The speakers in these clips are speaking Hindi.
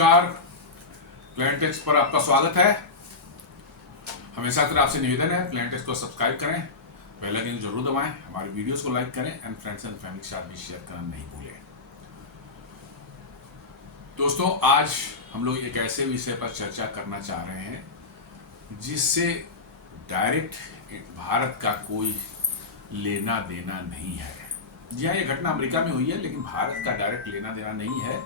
नमस्कार, प्लान टेक्स्ट पर आपका स्वागत है। हमेशा तरह आपसे निवेदन है, प्लान टेक्स्ट को सब्सक्राइब करें, बेल आइकन जरूर दबाएं, हमारी वीडियोस को लाइक करें एंड फ्रेंड्स एंड फैमिली के साथ भी शेयर करना नहीं भूलें। दोस्तों, आज हम लोग एक ऐसे विषय पर चर्चा करना चाह रहे हैं जिससे डायरेक्ट भारत का कोई लेना देना नहीं है। जी हाँ, ये घटना अमेरिका में हुई है, लेकिन भारत का डायरेक्ट लेना देना नहीं है।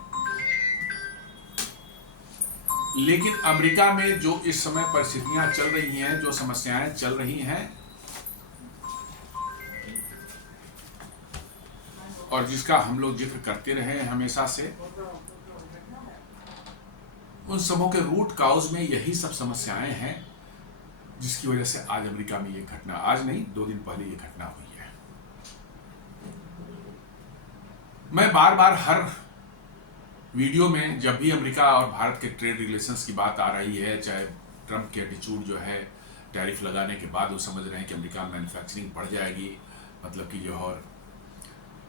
लेकिन अमेरिका में जो इस समय परिस्थितियां चल रही हैं, जो समस्याएं चल रही हैं और जिसका हम लोग जिक्र करते रहे हैं हमेशा से, उन सबों के रूट काउज में यही सब समस्याएं हैं जिसकी वजह से आज अमेरिका में ये घटना, आज नहीं 2 दिन पहले ये घटना हुई है। मैं बार बार हर वीडियो में जब भी अमेरिका और भारत के ट्रेड रिलेशंस की बात आ रही है, चाहे ट्रंप के एटीट्यूड जो है टैरिफ लगाने के बाद वो समझ रहे हैं कि अमेरिका में मैन्युफैक्चरिंग बढ़ जाएगी, मतलब कि जो और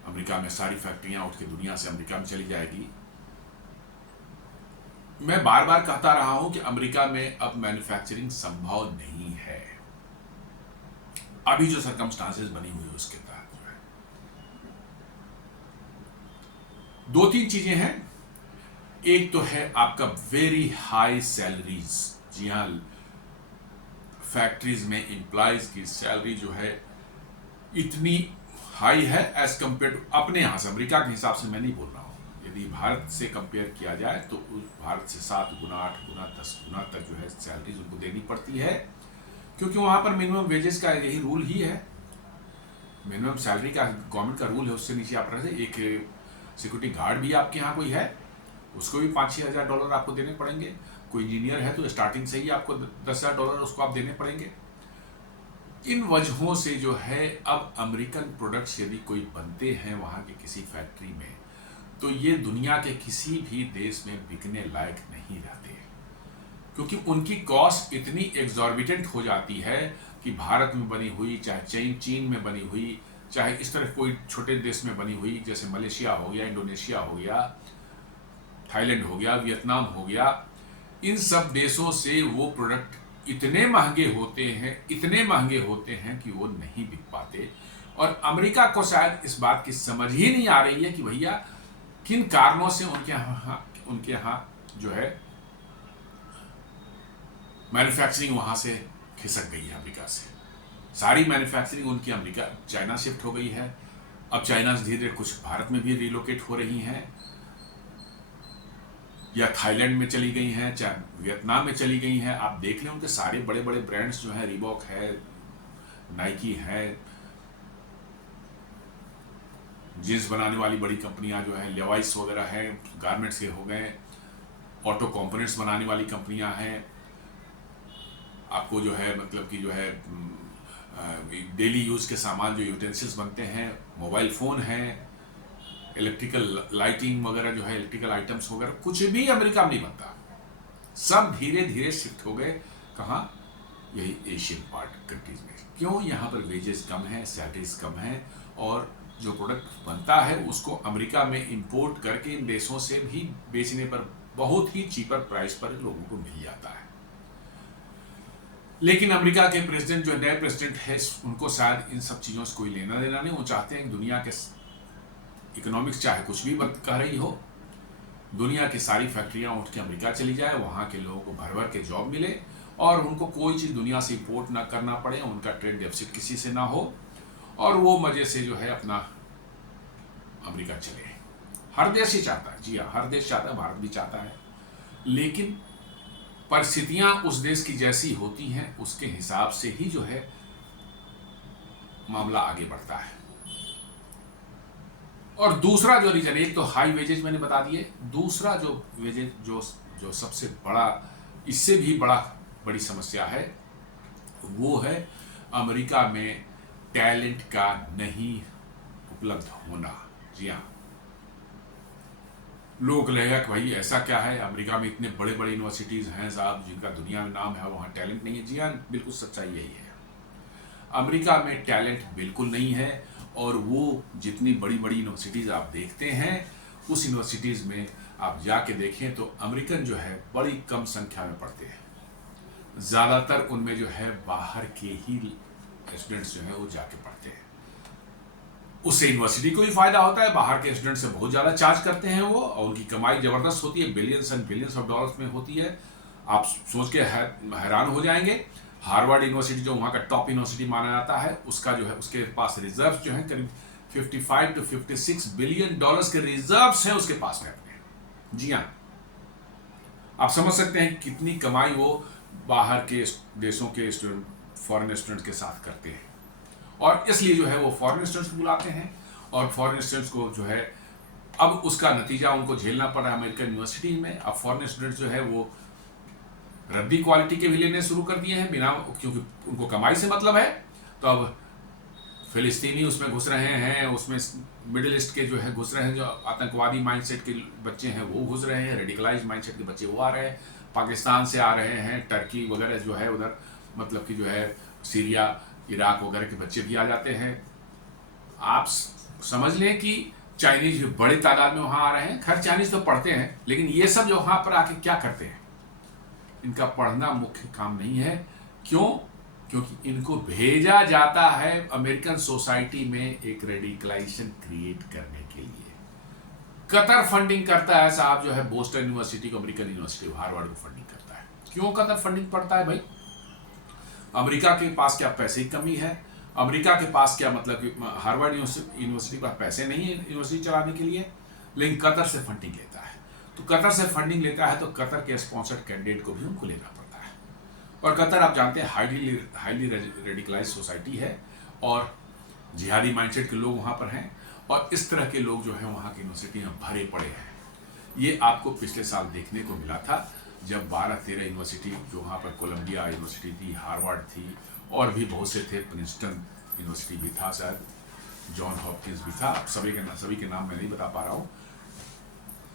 अमेरिका में सारी फैक्ट्रियां उठ के दुनिया से अमेरिका में चली जाएगी। मैं बार बार कहता रहा हूं कि अमेरिका में अब मैन्युफैक्चरिंग संभव नहीं है, अभी जो सर्कमस्टांसेस बनी हुई है उसके तहत जो है। 2-3 चीजें हैं। एक तो है आपका वेरी हाई सैलरीज। जी हाँ, फैक्ट्रीज में एम्प्लॉयज की सैलरी जो है इतनी हाई है एज कंपेयर टू अपने यहां से, अमेरिका के हिसाब से मैं नहीं बोल रहा हूं। यदि भारत से कंपेयर किया जाए तो भारत से 7 गुना 8 गुना 10 गुना तक जो है सैलरीज उनको देनी पड़ती है, क्योंकि वहां पर मिनिमम वेजेस का यही रूल ही है। मिनिमम सैलरी का गवर्नमेंट का रूल है, उससे नीचे आप रहे। एक सिक्योरिटी गार्ड भी आपके यहाँ कोई है, उसको भी $5-6 हज़ार आपको देने पड़ेंगे। कोई इंजीनियर है तो स्टार्टिंग से ही आपको $10,000 उसको आप देने पड़ेंगे। इन वजहों से जो है अब अमेरिकन प्रोडक्ट्स यदि कोई बनते हैं वहाँ के किसी फैक्ट्री में, तो ये दुनिया के किसी भी देश में बिकने लायक नहीं रहते, क्योंकि उनकी कॉस्ट इतनी एग्जॉर्बिटेंट हो जाती है कि भारत में बनी हुई, चाहे चीन में बनी हुई, चाहे इस तरह कोई छोटे देश में बनी हुई, जैसे मलेशिया हो गया, इंडोनेशिया हो गया, थाईलैंड हो गया, वियतनाम हो गया, इन सब देशों से वो प्रोडक्ट इतने महंगे होते हैं कि वो नहीं बिक पाते। और अमेरिका को शायद इस बात की समझ ही नहीं आ रही है कि भैया किन कारणों से उनके यहाँ जो है मैन्युफैक्चरिंग वहां से खिसक गई है। अमेरिका से सारी मैन्युफैक्चरिंग उनकी अमेरिका चाइना शिफ्ट हो गई है। अब चाइना से धीरे धीरे कुछ भारत में भी रिलोकेट हो रही हैं, या थाईलैंड में चली गई हैं, चाहे वियतनाम में चली गई हैं। आप देख लें उनके सारे बड़े बड़े ब्रांड्स जो हैं, रीबॉक है, नाइकी है, जींस बनाने वाली बड़ी कंपनियां जो हैं, लेवाइस वगैरह है, गारमेंट्स के हो गए, ऑटो कंपोनेंट्स बनाने वाली कंपनियां हैं। आपको जो है मतलब कि जो है डेली यूज के सामान, जो यूटेंसिल्स बनते हैं, मोबाइल फोन है, इलेक्ट्रिकल लाइटिंग वगैरह जो है, इलेक्ट्रिकल आइटम्स वगैरह, कुछ भी अमेरिका में नहीं बनता। सब धीरे धीरे शिफ्ट हो गए कहाँ? यही एशियन पार्ट कंट्रीज में। क्यों? यहाँ पर वेजेस कम है, सैलरीज कम है, और जो प्रोडक्ट बनता है उसको अमेरिका में इंपोर्ट करके इन देशों से भी बेचने पर बहुत ही चीपर प्राइस पर लोगों को मिल जाता है। लेकिन अमेरिका के प्रेसिडेंट, जो नए प्रेसिडेंट है, उनको शायद इन सब चीज़ों से कोई लेना देना नहीं। वो चाहते हैं दुनिया के इकोनॉमिक्स चाहे कुछ भी कह रही हो, दुनिया की सारी फैक्ट्रियां उठ के अमेरिका चली जाए, वहाँ के लोगों को भर भर के जॉब मिले और उनको कोई चीज़ दुनिया से इंपोर्ट ना करना पड़े, उनका ट्रेड डेफिसिट किसी से ना हो, और वो मज़े से जो है अपना अमेरिका चले। हर देश ही चाहता है, जी हाँ, हर देश चाहता है, भारत भी चाहता है। लेकिन परिस्थितियां उस देश की जैसी होती हैं, उसके हिसाब से ही जो है मामला आगे बढ़ता है। और दूसरा जो रीजन, एक तो हाई वेजेज मैंने बता दिए, दूसरा जो वेजेज जो सबसे बड़ा, इससे भी बड़ी समस्या है, वो है अमेरिका में टैलेंट का नहीं उपलब्ध होना। जी हाँ, लोग कहेगा कि भाई ऐसा क्या है, अमेरिका में इतने बड़े बड़े यूनिवर्सिटीज़ हैं साहब जिनका दुनिया में नाम है, वहाँ टैलेंट नहीं है। जी हाँ, बिल्कुल सच्चाई यही है। अमेरिका में टैलेंट बिल्कुल नहीं है, और वो जितनी बड़ी बड़ी यूनिवर्सिटीज़ आप देखते हैं, उस यूनिवर्सिटीज़ में आप जाके देखें तो अमेरिकन जो है बड़ी कम संख्या में पढ़ते हैं, ज़्यादातर उनमें जो है बाहर के ही स्टूडेंट्स जो है वो जाके पढ़ते हैं। उससे यूनिवर्सिटी को भी फायदा होता है, बाहर के स्टूडेंट से बहुत ज़्यादा चार्ज करते हैं वो, और उनकी कमाई ज़बरदस्त होती है, billions and billions of dollars में होती है। आप सोच के हैरान हो जाएंगे। हार्वर्ड यूनिवर्सिटी जो वहाँ का टॉप यूनिवर्सिटी माना जाता है, उसका जो है उसके पास रिजर्व जो है करीब 55 to 56 बिलियन डॉलर्स के रिजर्व्स हैं उसके पास में अपने। जी हाँ, आप समझ सकते हैं कितनी कमाई वो बाहर के देशों के स्टूडेंट, फॉरेन स्टूडेंट्स के साथ करते हैं। और इसलिए जो है वो फॉरेन स्टूडेंट्स को बुलाते हैं, और फॉरेन स्टूडेंट्स को जो है अब उसका नतीजा उनको झेलना पड़ा अमेरिकन यूनिवर्सिटी में। अब फॉरेन स्टूडेंट्स जो है वो रद्दी क्वालिटी के भी लेने शुरू कर दिए हैं बिना, क्योंकि उनको कमाई से मतलब है। तो अब फिलिस्तीनी उसमें घुस रहे हैं, उसमें मिडिल ईस्ट के जो है घुस रहे हैं, जो आतंकवादी माइंडसेट के बच्चे हैं वो घुस रहे हैं, रेडिकलाइज माइंडसेट के बच्चे वो आ रहे हैं, पाकिस्तान से आ रहे हैं, टर्की वगैरह जो है उधर मतलब कि जो है सीरिया इराक वगैरह के बच्चे भी आ जाते हैं। आप समझ लें कि चाइनीज बड़ी तादाद में वहाँ आ रहे हैं। खैर चाइनीज तो पढ़ते हैं, लेकिन ये सब जो वहाँ पर आके क्या करते हैं, इनका पढ़ना मुख्य काम नहीं है। क्यों? क्योंकि इनको भेजा जाता है अमेरिकन सोसाइटी में एक रेडिकलाइजेशन क्रिएट करने के लिए। कतर फंडिंग करता है साहब, जो है बोस्टन यूनिवर्सिटी को, अमेरिकन यूनिवर्सिटी हार्वर्ड को फंडिंग करता है। क्यों कतर फंडिंग पड़ता है भाई? अमेरिका के पास क्या पैसे की कमी है? अमेरिका के पास क्या मतलब कि हार्वर्ड यूनिवर्सिटी के पास पैसे नहीं है यूनिवर्सिटी चलाने के लिए, लेकिन कतर से फंडिंग लेता है। तो कतर से फंडिंग लेता है तो कतर के स्पॉन्सर्ड कैंडिडेट को भी उनको लेना पड़ता है। और कतर आप जानते हैं हाईली रेडिकलाइज सोसाइटी है, और जिहादी माइंडसेट के लोग वहाँ पर हैं, और इस तरह के लोग जो है वहाँ की यूनिवर्सिटी में भरे पड़े हैं। ये आपको पिछले साल देखने को मिला था, जब 12-13 यूनिवर्सिटी जो वहाँ पर कोलंबिया यूनिवर्सिटी थी, हार्वर्ड थी, और भी बहुत से थे, प्रिंसटन यूनिवर्सिटी भी था, शायद जॉन हॉपकिंस भी था, सभी के नाम मैं नहीं बता पा रहा हूँ।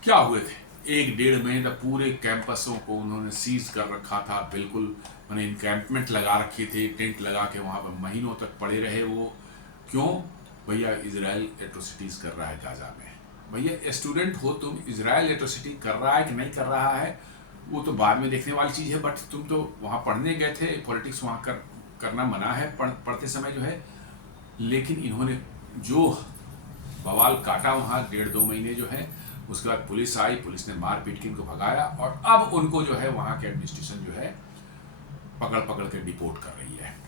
क्या हुए थे, 1-1.5 महीने तक पूरे कैंपसों को उन्होंने सीज कर रखा था, बिल्कुल मैंने इनकैंपमेंट लगा रखे थे, टेंट लगा के वहाँ पर महीनों तक पड़े रहे वो। क्यों? भैया इजराइल एट्रोसिटीज कर रहा है गाजा में। भैया स्टूडेंट हो तुम, इजराइल एट्रोसिटी कर रहा है कि नहीं कर रहा है वो तो बाद में देखने वाली चीज़ है, बट तुम तो वहाँ पढ़ने गए थे, पॉलिटिक्स वहाँ करना मना है पढ़ते समय जो है। लेकिन इन्होंने जो बवाल काटा वहाँ 1.5-2 महीने जो है, उसके बाद पुलिस आई, पुलिस ने मार पीट के इनको भगाया, और अब उनको जो है वहाँ के एडमिनिस्ट्रेशन जो है पकड़ के डिपोर्ट कर रही है।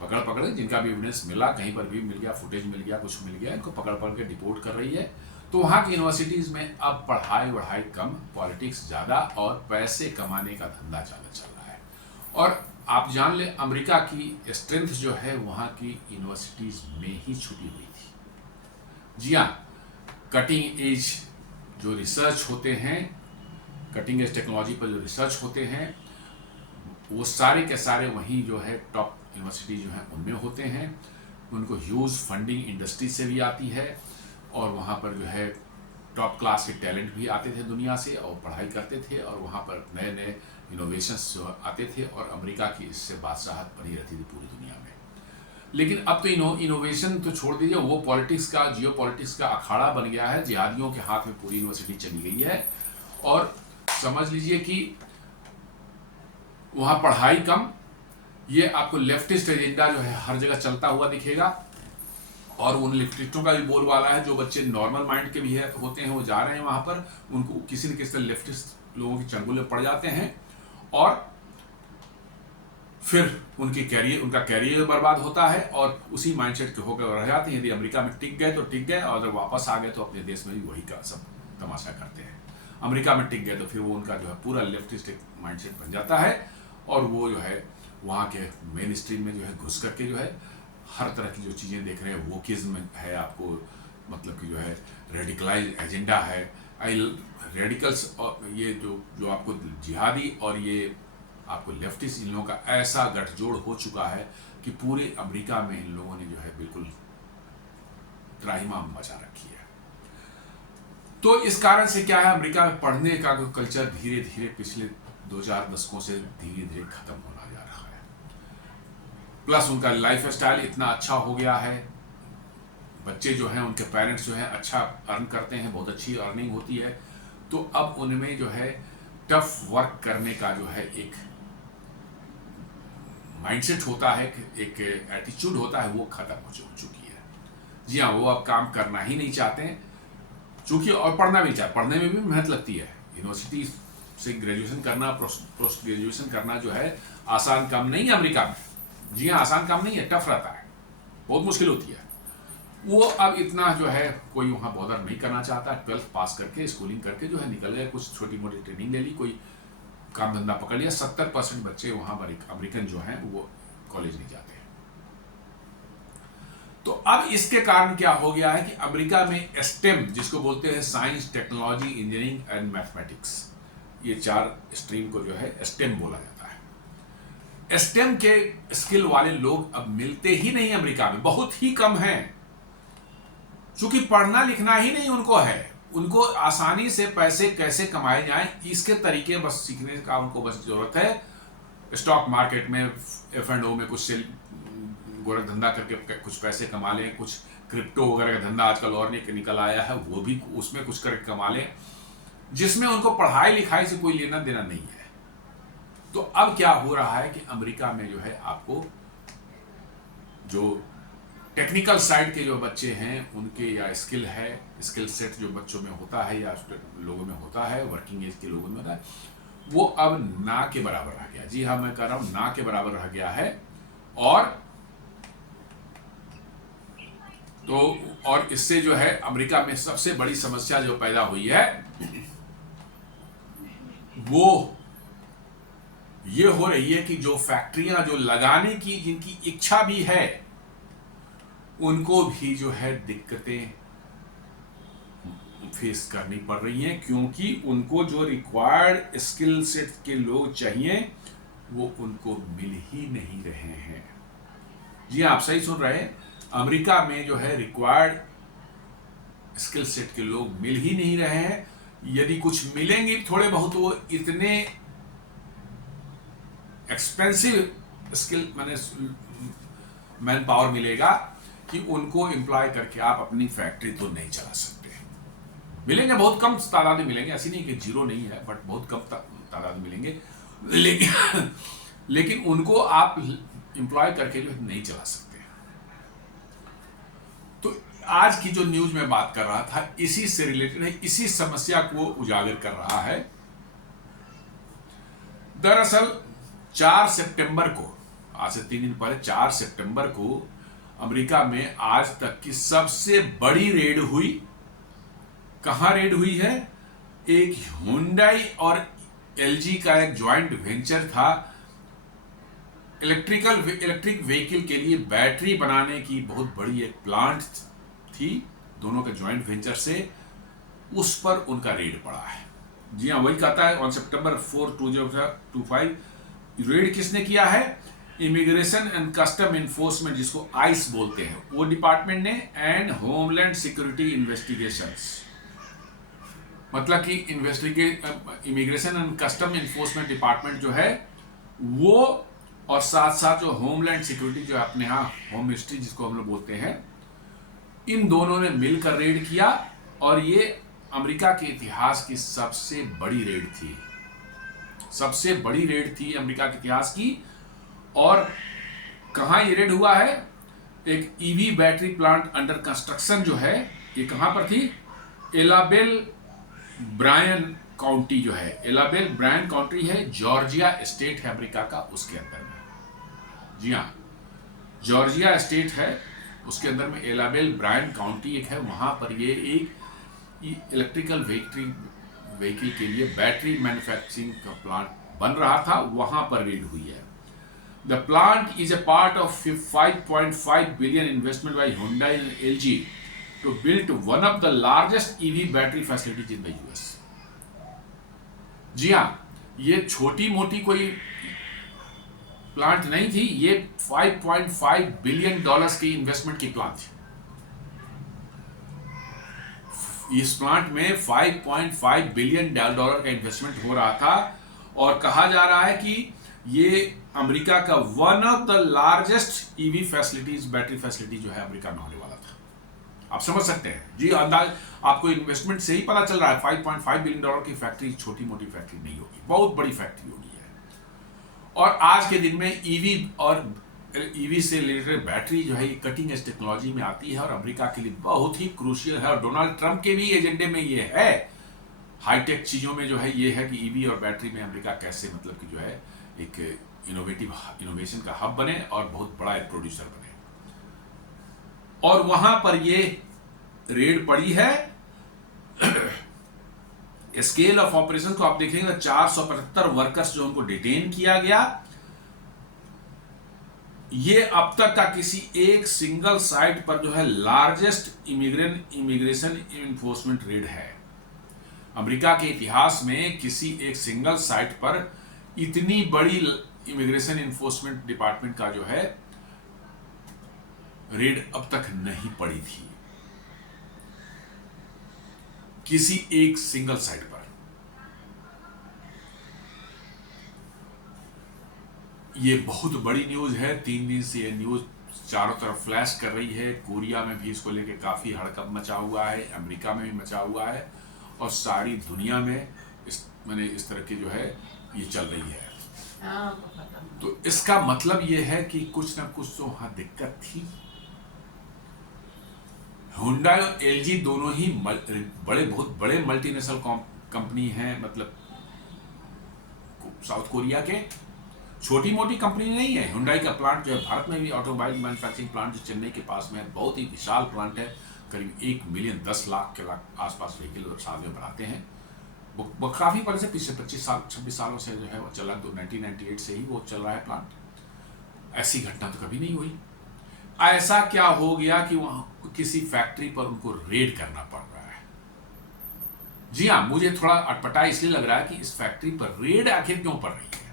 पकड़ जिनका भी एविडेंस मिला, कहीं पर भी मिल गया, फुटेज मिल गया, कुछ मिल गया, इनको पकड़ के डिपोर्ट कर रही है। तो वहाँ की यूनिवर्सिटीज़ में अब पढ़ाई कम, पॉलिटिक्स ज़्यादा, और पैसे कमाने का धंधा ज़्यादा चल रहा है। और आप जान ले अमेरिका की स्ट्रेंथ जो है वहाँ की यूनिवर्सिटीज़ में ही छुपी हुई थी। जी हाँ, कटिंग एज जो रिसर्च होते हैं, कटिंग एज टेक्नोलॉजी पर जो रिसर्च होते हैं, वो सारे के सारे वहीं जो है टॉप यूनिवर्सिटी जो है उनमें होते हैं। उनको ह्यूज फंडिंग इंडस्ट्री से भी आती है, और वहाँ पर जो है टॉप क्लास के टैलेंट भी आते थे दुनिया से, और पढ़ाई करते थे, और वहाँ पर नए नए इनोवेशंस जो आते थे, और अमेरिका की इससे बादशाहत बनी रहती थी पूरी दुनिया में। लेकिन अब तो इनोवेशन तो छोड़ दीजिए, वो पॉलिटिक्स का, जियो पॉलिटिक्स का अखाड़ा बन गया है। जिहादियों के हाथ में पूरी यूनिवर्सिटी चली गई है, और समझ लीजिए कि वहाँ पढ़ाई कम, ये आपको लेफ्टिस्ट एजेंडा जो है हर जगह चलता हुआ दिखेगा। और उन लेफ्टिस्टों का भी बोलबाला है, जो बच्चे नॉर्मल माइंड के भी होते हैं, वो जा रहे हैं वहाँ पर, उनको किसी न किसी तरह लेफ्टिस्ट लोगों के चंगुल में पड़ जाते हैं, और फिर उनका कैरियर बर्बाद होता है, और उसी माइंडसेट के होकर रह जाते हैं। यदि अमेरिका में टिक गए तो टिक गए, और अगर वापस आ गए तो अपने देश में भी वही का सब तमाशा करते हैं। अमेरिका में टिक गए तो फिर वो उनका जो है पूरा लेफ्टिस्ट माइंडसेट बन जाता है, और वो जो है वहाँ के मेन स्ट्रीम में जो है घुस करके जो है हर तरह की जो चीज़ें देख रहे हैं, वोकिज्म है, आपको मतलब कि जो है रेडिकलाइज एजेंडा है, रेडिकल्स, और ये जो आपको जिहादी और ये आपको लेफ्टिस्ट, इन लोगों का ऐसा गठजोड़ हो चुका है कि पूरे अमेरिका में इन लोगों ने जो है बिल्कुल त्राहिमाम मचा रखी है। तो इस कारण से क्या है, अमेरिका में पढ़ने का कल्चर धीरे धीरे पिछले 2-4 दशकों से धीरे धीरे खत्म होना जा रहा है। प्लस उनका लाइफ स्टाइल इतना अच्छा हो गया है, बच्चे जो हैं उनके पेरेंट्स जो हैं अच्छा अर्न करते हैं, बहुत अच्छी अर्निंग होती है, तो अब उनमें जो है टफ वर्क करने का जो है एक माइंडसेट होता है, एक एटीट्यूड होता है, वो खत्म हो चुकी है। जी हाँ, वो अब काम करना ही नहीं चाहते हैं, चूंकि और पढ़ना भी चाहते, पढ़ने में भी मेहनत लगती है। यूनिवर्सिटी से ग्रेजुएशन करना, पोस्ट ग्रेजुएशन करना जो है आसान काम नहीं है अमेरिका में। जी हाँ, आसान काम नहीं है, टफ रहता है, बहुत मुश्किल होती है। वो अब इतना जो है कोई वहाँ बॉदर नहीं करना चाहता। 12th पास करके, स्कूलिंग करके जो है निकल गए, कुछ छोटी मोटी ट्रेनिंग ले ली, कोई काम धंधा पकड़ लिया। 70% बच्चे वहाँ अमेरिकन जो हैं वो कॉलेज नहीं जाते। तो अब इसके कारण क्या हो गया है कि अमेरिका में स्टेम, जिसको बोलते हैं science, technology, engineering and mathematics, ये 4 स्ट्रीम को जो है स्टेम बोला जाता है। स्टेम के स्किल वाले लोग अब मिलते ही नहीं अमेरिका में, बहुत ही कम हैं। चूंकि पढ़ना लिखना ही नहीं उनको है, उनको आसानी से पैसे कैसे कमाए जाएं इसके तरीके बस सीखने का उनको बस जरूरत है। स्टॉक मार्केट में, F&O में कुछ गोरख धंधा करके कुछ पैसे कमा लें, कुछ क्रिप्टो वगैरह का धंधा आजकल और निकल आया है, वो भी उसमें कुछ करके कमा लें, जिसमें उनको पढ़ाई लिखाई से कोई लेना देना नहीं है। तो अब क्या हो रहा है कि अमेरिका में जो है आपको जो टेक्निकल साइड के जो बच्चे हैं उनके या स्किल सेट जो बच्चों में होता है या लोगों में होता है, वर्किंग एज के लोगों में होता है, वो अब ना के बराबर रह गया। जी हाँ, मैं कह रहा हूं ना के बराबर रह गया है। और इससे जो है अमेरिका में सबसे बड़ी समस्या जो पैदा हुई है वो ये हो रही है कि जो फैक्ट्रियां जो लगाने की जिनकी इच्छा भी है उनको भी जो है दिक्कतें फेस करनी पड़ रही हैं, क्योंकि उनको जो रिक्वायर्ड स्किल सेट के लोग चाहिए वो उनको मिल ही नहीं रहे हैं। जी आप सही सुन रहे हैं, अमेरिका में जो है रिक्वायर्ड स्किल सेट के लोग मिल ही नहीं रहे हैं। यदि कुछ मिलेंगे थोड़े बहुत, वो इतने एक्सपेंसिव स्किल मैन पावर मिलेगा कि उनको एम्प्लॉय करके आप अपनी फैक्ट्री तो नहीं चला सकते। मिलेंगे, बहुत कम तादाद में मिलेंगे, ऐसी नहीं कि जीरो नहीं है, बट बहुत कम तादाद में मिलेंगे, लेकिन उनको आप एम्प्लॉय करके जो नहीं चला सकते। तो आज की जो न्यूज में बात कर रहा था इसी से रिलेटेड है, इसी समस्या को उजागर कर रहा है। दरअसल 4 सितंबर को, आज से 3 दिन पहले 4 सितंबर को अमेरिका में आज तक की सबसे बड़ी रेड हुई। कहां रेड हुई है? एक हुंडई और एलजी का एक जॉइंट वेंचर था, इलेक्ट्रिक व्हीकल के लिए बैटरी बनाने की बहुत बड़ी एक प्लांट थी, दोनों के जॉइंट वेंचर से, उस पर उनका रेड पड़ा है। जी हाँ, वही कहता है ऑन सितंबर 4, 2025 रेड किसने किया है? इमिग्रेशन एंड कस्टम इन्फोर्समेंट, जिसको आइस बोलते हैं, वो डिपार्टमेंट ने, एंड होमलैंड सिक्योरिटी इन्वेस्टिगेशंस, मतलब कि immigration and custom enforcement department जो है वो, और साथ साथ जो होमलैंड सिक्योरिटी जो अपने यहाँ होम मिनिस्ट्री जिसको हम लोग बोलते हैं, इन दोनों ने मिलकर रेड किया। और ये अमेरिका के इतिहास की सबसे बड़ी रेड थी, सबसे बड़ी रेड थी अमेरिका के इतिहास की। और कहाँ ये रेड हुआ है? एक EV battery plant under construction जो है, ये कहाँ पर थी? एलाबेल ब्रायन काउंटी जो है, एलाबेल ब्रायन काउंटी है, जॉर्जिया स्टेट है अमेरिका का, उसके अंदर में। जी हाँ, जॉर्जिया स्टेट है, उसके अंदर में एलाबेल ब्रायन काउंटी एक है, वहां पर ये एक इलेक्ट्रिकल व्हीकल के लिए बैटरी मैन्युफैक्चरिंग का प्लांट बन रहा था, वहां पर रेड हुई है। The plant is a part of $5.5 billion investment by Hyundai and LG to build one of the largest EV battery facilities in the US. जी हाँ, ये छोटी मोटी कोई प्लांट नहीं थी, ये $5.5 बिलियन की इन्वेस्टमेंट की प्लांट थी। इस प्लांट में $5.5 बिलियन का इन्वेस्टमेंट हो रहा था, और कहा जा रहा है कि ये अमेरिका का one of the largest EV facilities, battery facility जो है अमेरिका में होने वाला था। आप समझ सकते हैं जी, अंदाज आपको इन्वेस्टमेंट से ही पता चल रहा है। $5.5 बिलियन की फैक्ट्री छोटी मोटी फैक्ट्री नहीं होगी, बहुत बड़ी फैक्ट्री होगी है। और आज के दिन में ईवी और ईवी से रिलेटेड बैटरी जो है ये कटिंग एज टेक्नोलॉजी में आती है और अमेरिका के लिए बहुत ही क्रूशियल है। और डोनाल्ड ट्रंप के भी एजेंडे में ये है, हाईटेक चीजों में जो है ये है कि ईवी और बैटरी में अमेरिका कैसे मतलब कि जो है एक इनोवेशन का हब बने और बहुत बड़ा एक प्रोड्यूसर बने। और वहां पर ये रेड पड़ी है। स्केल ऑफ ऑपरेशन को आप देखेंगे तो 475 वर्कर्स जो उनको डिटेन किया गया, ये अब तक का किसी एक सिंगल साइट पर जो है लार्जेस्ट इमिग्रेशन इन्फोर्समेंट रेड है। अमेरिका के इतिहास में किसी एक सिंगल साइट पर इतनी बड़ी इमिग्रेशन इन्फोर्समेंट डिपार्टमेंट का जो है रेड अब तक नहीं पड़ी थी किसी एक सिंगल साइट पर। ये बहुत बड़ी न्यूज है। 3 दिन से ये न्यूज चारों तरफ फ्लैश कर रही है। कोरिया में भी इसको लेके काफी हड़कंप मचा हुआ है, अमेरिका में भी मचा हुआ है और सारी दुनिया में इस तरह की जो है ये चल रही है। तो इसका मतलब ये है कि कुछ ना कुछ तो वहां दिक्कत थी। हुंडई और एलजी दोनों ही बहुत बड़े मल्टीनेशनल कंपनी हैं, मतलब साउथ कोरिया के, छोटी मोटी कंपनी नहीं है। हुंडई का प्लांट जो है भारत में भी ऑटोमोबाइल मैन्युफैक्चरिंग प्लांट जो चेन्नई के पास में है, बहुत ही विशाल प्लांट है। करीब 1 मिलियन 10 लाख के आसपास व्हीकल साल में बनाते हैं। वो काफी पहले से, पिछले 26 सालों से जो है वो चला, तो 1998 से ही वो चल रहा है प्लांट। ऐसी घटना तो कभी नहीं हुई। ऐसा क्या हो गया कि वहां किसी फैक्ट्री पर उनको रेड करना पड़ रहा है। जी हाँ, मुझे थोड़ा अटपटा इसलिए लग रहा है कि इस फैक्ट्री पर रेड आखिर क्यों पड़ रही है।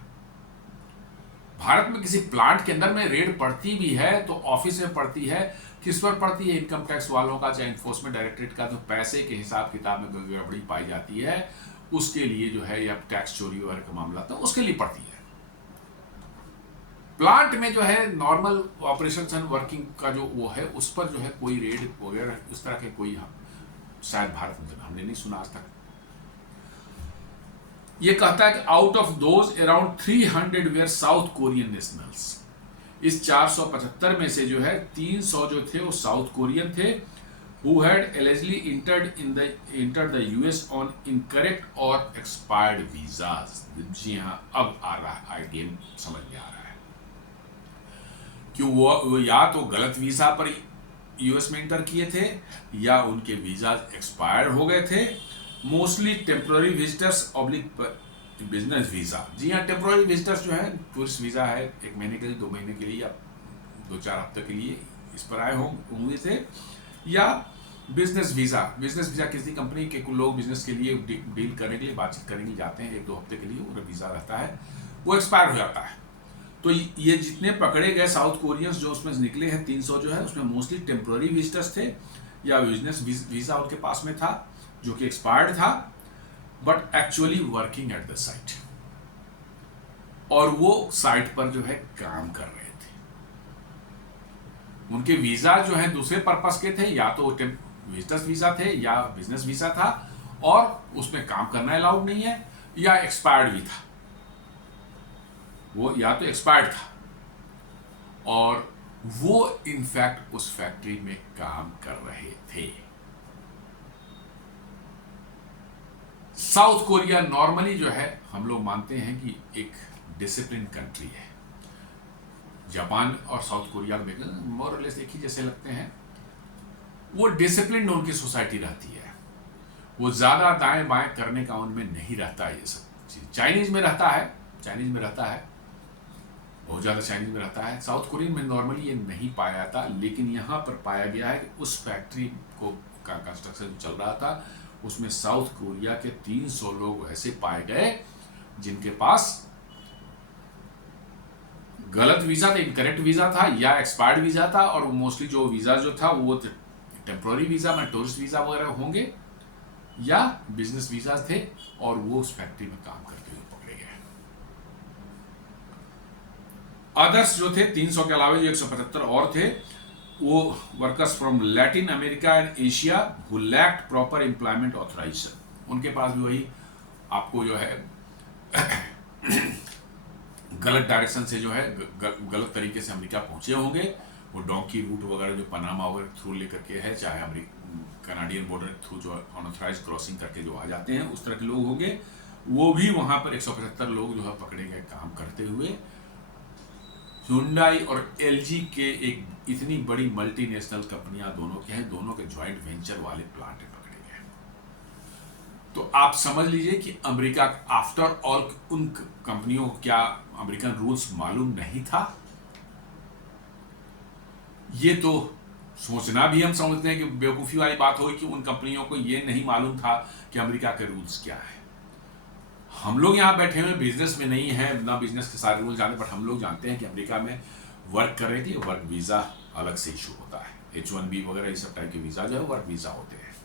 भारत में किसी प्लांट के अंदर में रेड पड़ती भी है तो ऑफिस में पड़ती है, किस पर पड़ती है? इनकम टैक्स वालों का, चाहे इन्फोर्समेंट डायरेक्टरेट का, तो पैसे के हिसाब किताब में गड़बड़ी पाई जाती है उसके लिए जो है, या टैक्स चोरी वगैरह का मामला तो उसके लिए पड़ती है। प्लांट में जो है नॉर्मल ऑपरेशन एंड वर्किंग का जो वो है उस पर जो है कोई रेड वगैरह उस तरह के कोई शायद भारत में हमने नहीं सुना आज तक। ये कहता है कि out of those around 300 were South Korean nationals. इस 475 में से जो है 300 जो थे वो साउथ कोरियन थे, who had allegedly entered the US on incorrect or expired visas। जी हाँ, अब आ रहा है आइडियम समझ में आ रहा है कि वो या तो गलत वीजा पर यूएस में इंटर किए थे या उनके वीजा एक्सपायर हो गए थे। Mostly temporary visitors oblique business visa. जी हाँ, टेम्पोररी विजिटर्स जो है टूरिस्ट वीजा है, 1 महीने के लिए, 2 महीने के लिए या 2-4 हफ्ते के लिए इस पर आए होंगे थे, या बिजनेस वीजा। बिजनेस वीजा किसी कंपनी के लोग बिजनेस के लिए डील करने के लिए, बातचीत करने के लिए जाते हैं, 1-2 हफ्ते के लिए वो वीजा रहता है, वो एक्सपायर हो जाता है। तो ये जितने पकड़े गए साउथ कोरियंस जो उसमें निकले हैं 300 जो है, उसमें मोस्टली टेम्पोररी विजिटर्स थे या बिजनेस वीजा उनके पास में था जो कि एक्सपायर्ड था, but actually working at the site, और वो साइट पर जो है काम कर रहे थे। उनके वीजा जो है दूसरे पर्पस के थे, या तो विजिटर्स वीजा थे या बिजनेस वीजा था, और उसमें काम करना अलाउड नहीं है, या एक्सपायर्ड भी था, वो या तो एक्सपायर्ड था और वो इनफैक्ट उस फैक्ट्री में काम कर रहे थे। साउथ कोरिया नॉर्मली जो है हम लोग मानते हैं कि एक डिसिप्लिन कंट्री है। जापान और साउथ कोरिया में मोर और लेस एक ही जैसे लगते हैं। वो डिसिप्लिन उनकी सोसाइटी रहती है, वो ज्यादा दाएं बाएं करने का उनमें नहीं रहता है। ये सब चीज चाइनीज में रहता है, बहुत ज्यादा चाइनीज में रहता है। साउथ कोरियन में नॉर्मली ये नहीं पाया जाता, लेकिन यहाँ पर पाया गया है कि उस फैक्ट्री का कंस्ट्रक्शन चल रहा था, उसमें साउथ कोरिया के 300 लोग ऐसे पाए गए जिनके पास गलत वीजा था, इनकरेक्ट वीजा था या एक्सपायर्ड वीजा था, और मोस्टली जो वीजा जो था वो टेम्पोररी वीजा में टूरिस्ट वीजा वगैरह होंगे या बिजनेस वीजा थे, और वो उस फैक्ट्री में काम करते हुए पकड़े गए। अदर्स जो थे 300 के अलावा जो 175 और थे, वो workers from Latin America and Asia who lacked proper employment authorization, उनके पास भी वही आपको जो है गलत डायरेक्शन से जो है गलत तरीके से अमेरिका पहुंचे होंगे। वो डोंकी रूट वगैरह जो पनामा वगैरह थ्रू लेकर के है, चाहे कनाडियन बॉर्डर थ्रू जो अनऑथराइज क्रॉसिंग करके जो आ जाते हैं, उस तरह के लोग होंगे। वो भी वहां पर 175 लोग जो है पकड़े गए काम करते हुए। Hyundai और LG के एक इतनी बड़ी मल्टीनेशनल कंपनियां दोनों के हैं, दोनों के ज्वाइंट वेंचर वाले प्लांट पकड़े गए। तो आप समझ लीजिए कि अमेरिका आफ्टर ऑल उन कंपनियों को क्या अमेरिकन रूल्स मालूम नहीं था? ये तो सोचना भी हम समझते हैं कि बेवकूफ़ी वाली बात होगी कि उन कंपनियों को ये नहीं मालूम था कि अमेरिका के रूल्स क्या है। हम लोग यहाँ बैठे हुए बिजनेस में नहीं है, ना बिजनेस के सारे रूल जाने, बट हम लोग जानते हैं कि अमेरिका में वर्क करने के लिए वर्क वीज़ा अलग से इशू होता है। H1B वगैरह ये सब टाइप के वीज़ा जो है वर्क वीज़ा होते हैं।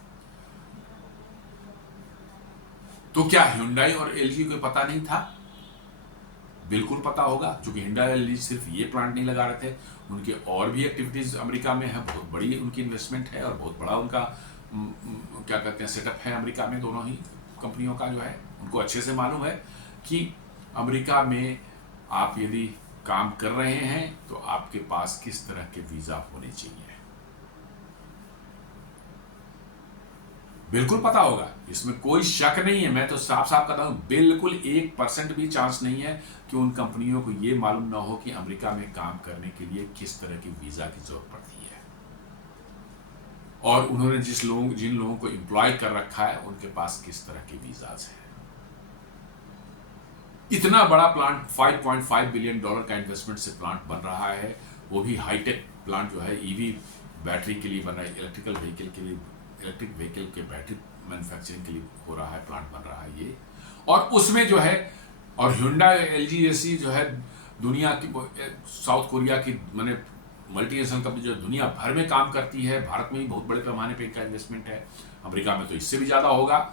तो क्या Hyundai और LG को पता नहीं था? बिल्कुल पता होगा, क्योंकि Hyundai और LG सिर्फ ये प्लांट नहीं लगा रहे थे, उनके और भी एक्टिविटीज़ अमेरिका में है, बहुत बड़ी उनकी इन्वेस्टमेंट है और बहुत बड़ा उनका क्या कहते हैं सेटअप है अमेरिका में। दोनों ही कंपनियों का जो है उनको अच्छे से मालूम है कि अमेरिका में आप यदि काम कर रहे हैं तो आपके पास किस तरह के वीज़ा होने चाहिए। बिल्कुल पता होगा, इसमें कोई शक नहीं है। मैं तो साफ साफ कहता हूं, बिल्कुल 1% भी चांस नहीं है कि उन कंपनियों को यह मालूम ना हो कि अमेरिका में काम करने के लिए किस तरह की वीज़ा की जरूरत पड़ती है, और उन्होंने जिन लोगों को एम्प्लॉय कर रखा है उनके पास किस तरह के वीज़ाज हैं। इतना बड़ा प्लांट, $5.5 बिलियन का इन्वेस्टमेंट से प्लांट बन रहा है, वो भी हाईटेक प्लांट जो है ईवी बैटरी के लिए बन रहा है, इलेक्ट्रिक व्हीकल के बैटरी मैन्युफैक्चरिंग के लिए हो रहा है, प्लांट बन रहा है ये। और उसमें जो है, और Hyundai LG जैसी जो है दुनिया की, साउथ कोरिया की मैंने मल्टीनेशनल कंपनी जो दुनिया भर में काम करती है, भारत में भी बहुत बड़े पैमाने पे इनका इन्वेस्टमेंट है, अमेरिका में तो इससे भी ज़्यादा होगा।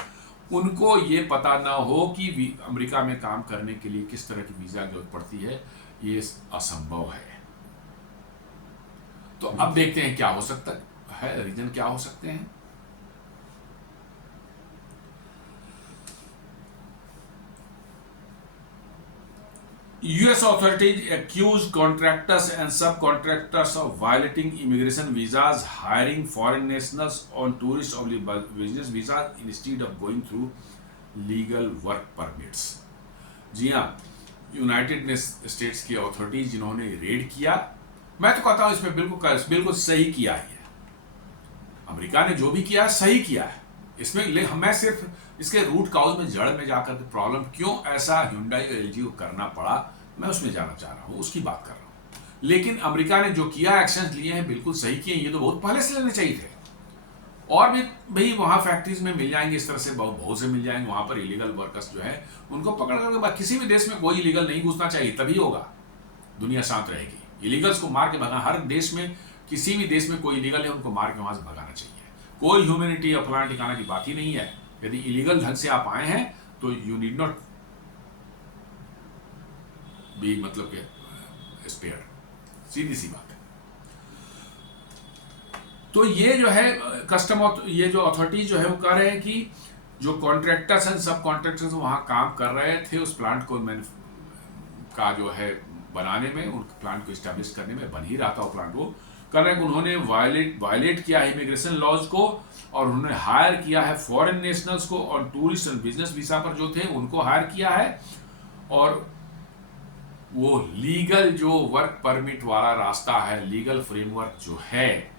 उनको ये पता ना हो कि अमेरिका में काम करने के लिए किस तरह की वीज़ा की जरूरत पड़ती है, ये असंभव है। तो अब देखते हैं क्या हो सकता है, रीजन क्या हो सकते हैं। US authorities accused contractors and subcontractors of violating immigration visas, hiring foreign nationals on tourist or business visas instead of going through legal work permits। जी हाँ, यूनाइटेड स्टेट्स की अथॉरिटीज जिन्होंने रेड किया, मैं तो कहता हूँ इसमें बिल्कुल सही किया है। अमेरिका ने जो भी किया सही किया है इसमें, मैं सिर्फ इसके रूट काउज में, जड़ में जाकर के प्रॉब्लम क्यों ऐसा Hyundai और LG को करना पड़ा, मैं उसमें जाना चाह रहा हूँ, उसकी बात कर रहा हूँ। लेकिन अमेरिका ने जो किया, एक्शन लिए हैं, बिल्कुल सही किए। ये तो बहुत पहले से लेने चाहिए थे। और भी भाई वहाँ फैक्ट्रीज में मिल जाएंगे, इस तरह से बहुत से मिल जाएंगे। वहाँ पर इलीगल वर्कर्स जो है उनको पकड़ करके, किसी भी देश में कोई इलीगल नहीं घुसना चाहिए, तभी होगा दुनिया शांत रहेगी। इलीगल्स को मार के भगाना, हर देश में, किसी भी देश में कोई इलीगल है उनको मार के वहाँ से भगाना चाहिए। कोई ह्यूमैनिटी और फलाना ठिकाना की बात ही नहीं है। यदि इलीगल ढंग से आप आए हैं तो यू नीड नॉट बी, मतलब के स्पेयर्ड, सीधी सी बात है। तो ये जो है ये जो अथॉरिटीज जो है वो कह रहे हैं कि जो कॉन्ट्रैक्टर्स एंड सब कॉन्ट्रैक्टर्स वहां काम कर रहे थे, उस प्लांट को का जो है बनाने में, उन प्लांट को स्टैब्लिश करने में, बन ही रहा था वो प्लांट, वो कर रहे हैं कि उन्होंने वायलेट किया है इमिग्रेशन लॉज को, और उन्होंने हायर किया है फॉरेन नेशनल्स को, और टूरिस्ट एंड बिजनेस वीसा पर जो थे उनको हायर किया है, और वो लीगल जो वर्क परमिट वाला रास्ता है, लीगल फ्रेमवर्क जो है,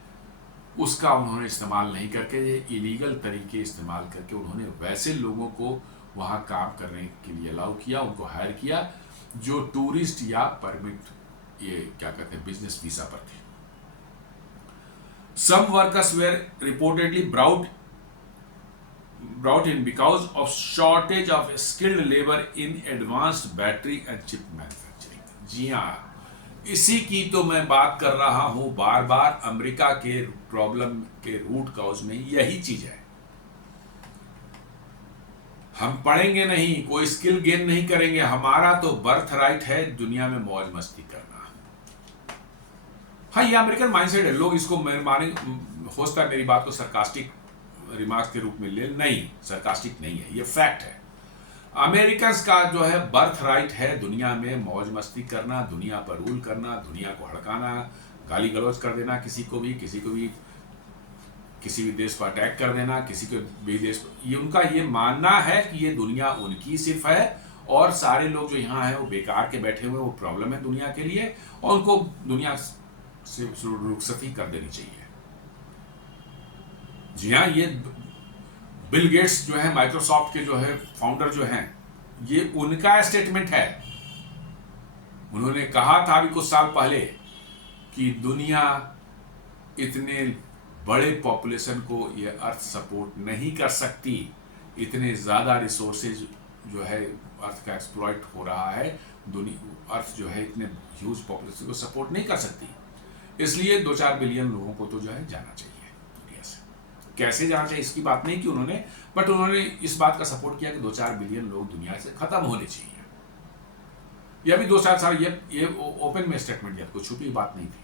उसका उन्होंने इस्तेमाल नहीं करके, ये इलीगल तरीके इस्तेमाल करके उन्होंने वैसे लोगों को वहाँ काम करने के लिए अलाउ किया, उनको हायर किया जो टूरिस्ट या परमिट, ये क्या कहते हैं, बिजनेस वीसा पर थे। Some workers were reportedly brought in because of shortage of skilled labor in advanced battery and chip manufacturing। जी हाँ, इसी की तो मैं बात कर रहा हूं बार बार। अमेरिका के प्रॉब्लम के रूट कॉज में यही चीज है। हम पढ़ेंगे नहीं, कोई स्किल गेन नहीं करेंगे, हमारा तो बर्थ राइट है दुनिया में मौज मस्ती करना। हाँ, ये अमेरिकन माइंडसेट है। लोग इसको माने, हो सकता है मेरी बात को सरकास्टिक रिमार्क्स के रूप में ले, नहीं, सरकास्टिक नहीं है, ये फैक्ट है। अमेरिकन का जो है बर्थ राइट है दुनिया में मौज मस्ती करना, दुनिया पर रूल करना, दुनिया को हड़काना, गाली गलौज कर देना, किसी को भी किसी भी देश पर अटैक कर देना, किसी के भी देश पर। ये उनका ये मानना है कि ये दुनिया उनकी सिर्फ है और सारे लोग जो यहाँ हैं वो बेकार के बैठे हुए, वो प्रॉब्लम है दुनिया के लिए और उनको दुनिया से रुखसती कर देनी चाहिए। जी हाँ, ये बिल गेट्स जो है माइक्रोसॉफ्ट के जो है फाउंडर जो हैं, ये उनका स्टेटमेंट है। उन्होंने कहा था अभी कुछ साल पहले कि दुनिया इतने बड़े पॉपुलेशन को ये अर्थ सपोर्ट नहीं कर सकती, इतने ज़्यादा रिसोर्सेज जो है अर्थ का एक्सप्लॉइट हो रहा है, दुनिया अर्थ जो है इतने ह्यूज पॉपुलेशन को सपोर्ट नहीं कर सकती, इसलिए 2-4 बिलियन लोगों को तो जो है जाना चाहिए दुनिया से। कैसे जाना चाहिए इसकी बात नहीं की उन्होंने, बट उन्होंने इस बात का सपोर्ट किया कि 2-4 बिलियन लोग दुनिया से खत्म होने चाहिए। यह भी 2-4 साल ये ओपन में स्टेटमेंट दिया, कोई छुपी बात नहीं थी।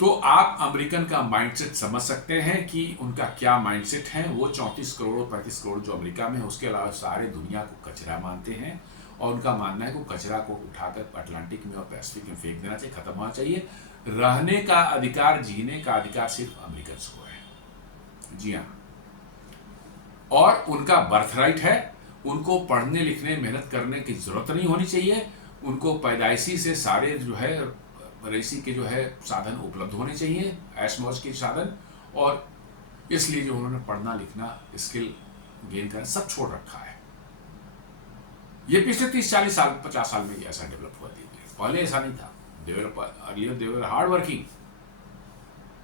तो आप अमेरिकन का माइंडसेट समझ सकते हैं कि उनका क्या माइंडसेट है। वो 34 करोड़ 35 करोड़ जो अमेरिका में है, उसके अलावा सारे दुनिया को कचरा मानते हैं और उनका मानना है कि कचरा को उठाकर अटलांटिक में और पैसिफिक में फेंक देना चाहिए, खत्म होना चाहिए। रहने का अधिकार, जीने का अधिकार सिर्फ अमेरिकन को है। जी हाँ, और उनका बर्थ राइट है, उनको पढ़ने लिखने मेहनत करने की जरूरत नहीं होनी चाहिए, उनको पैदाइशी से सारे जो है रईसी के जो है साधन उपलब्ध होने चाहिए, ऐश मौज के साधन, और इसलिए जो उन्होंने पढ़ना लिखना स्किल गेन करना सब छोड़ रखा है। ये पिछले 30-40 साल 50 साल में ऐसा डेवलप हुआ धीरे धीरे, पहले ऐसा नहीं था। देवर हार्ड वर्किंग,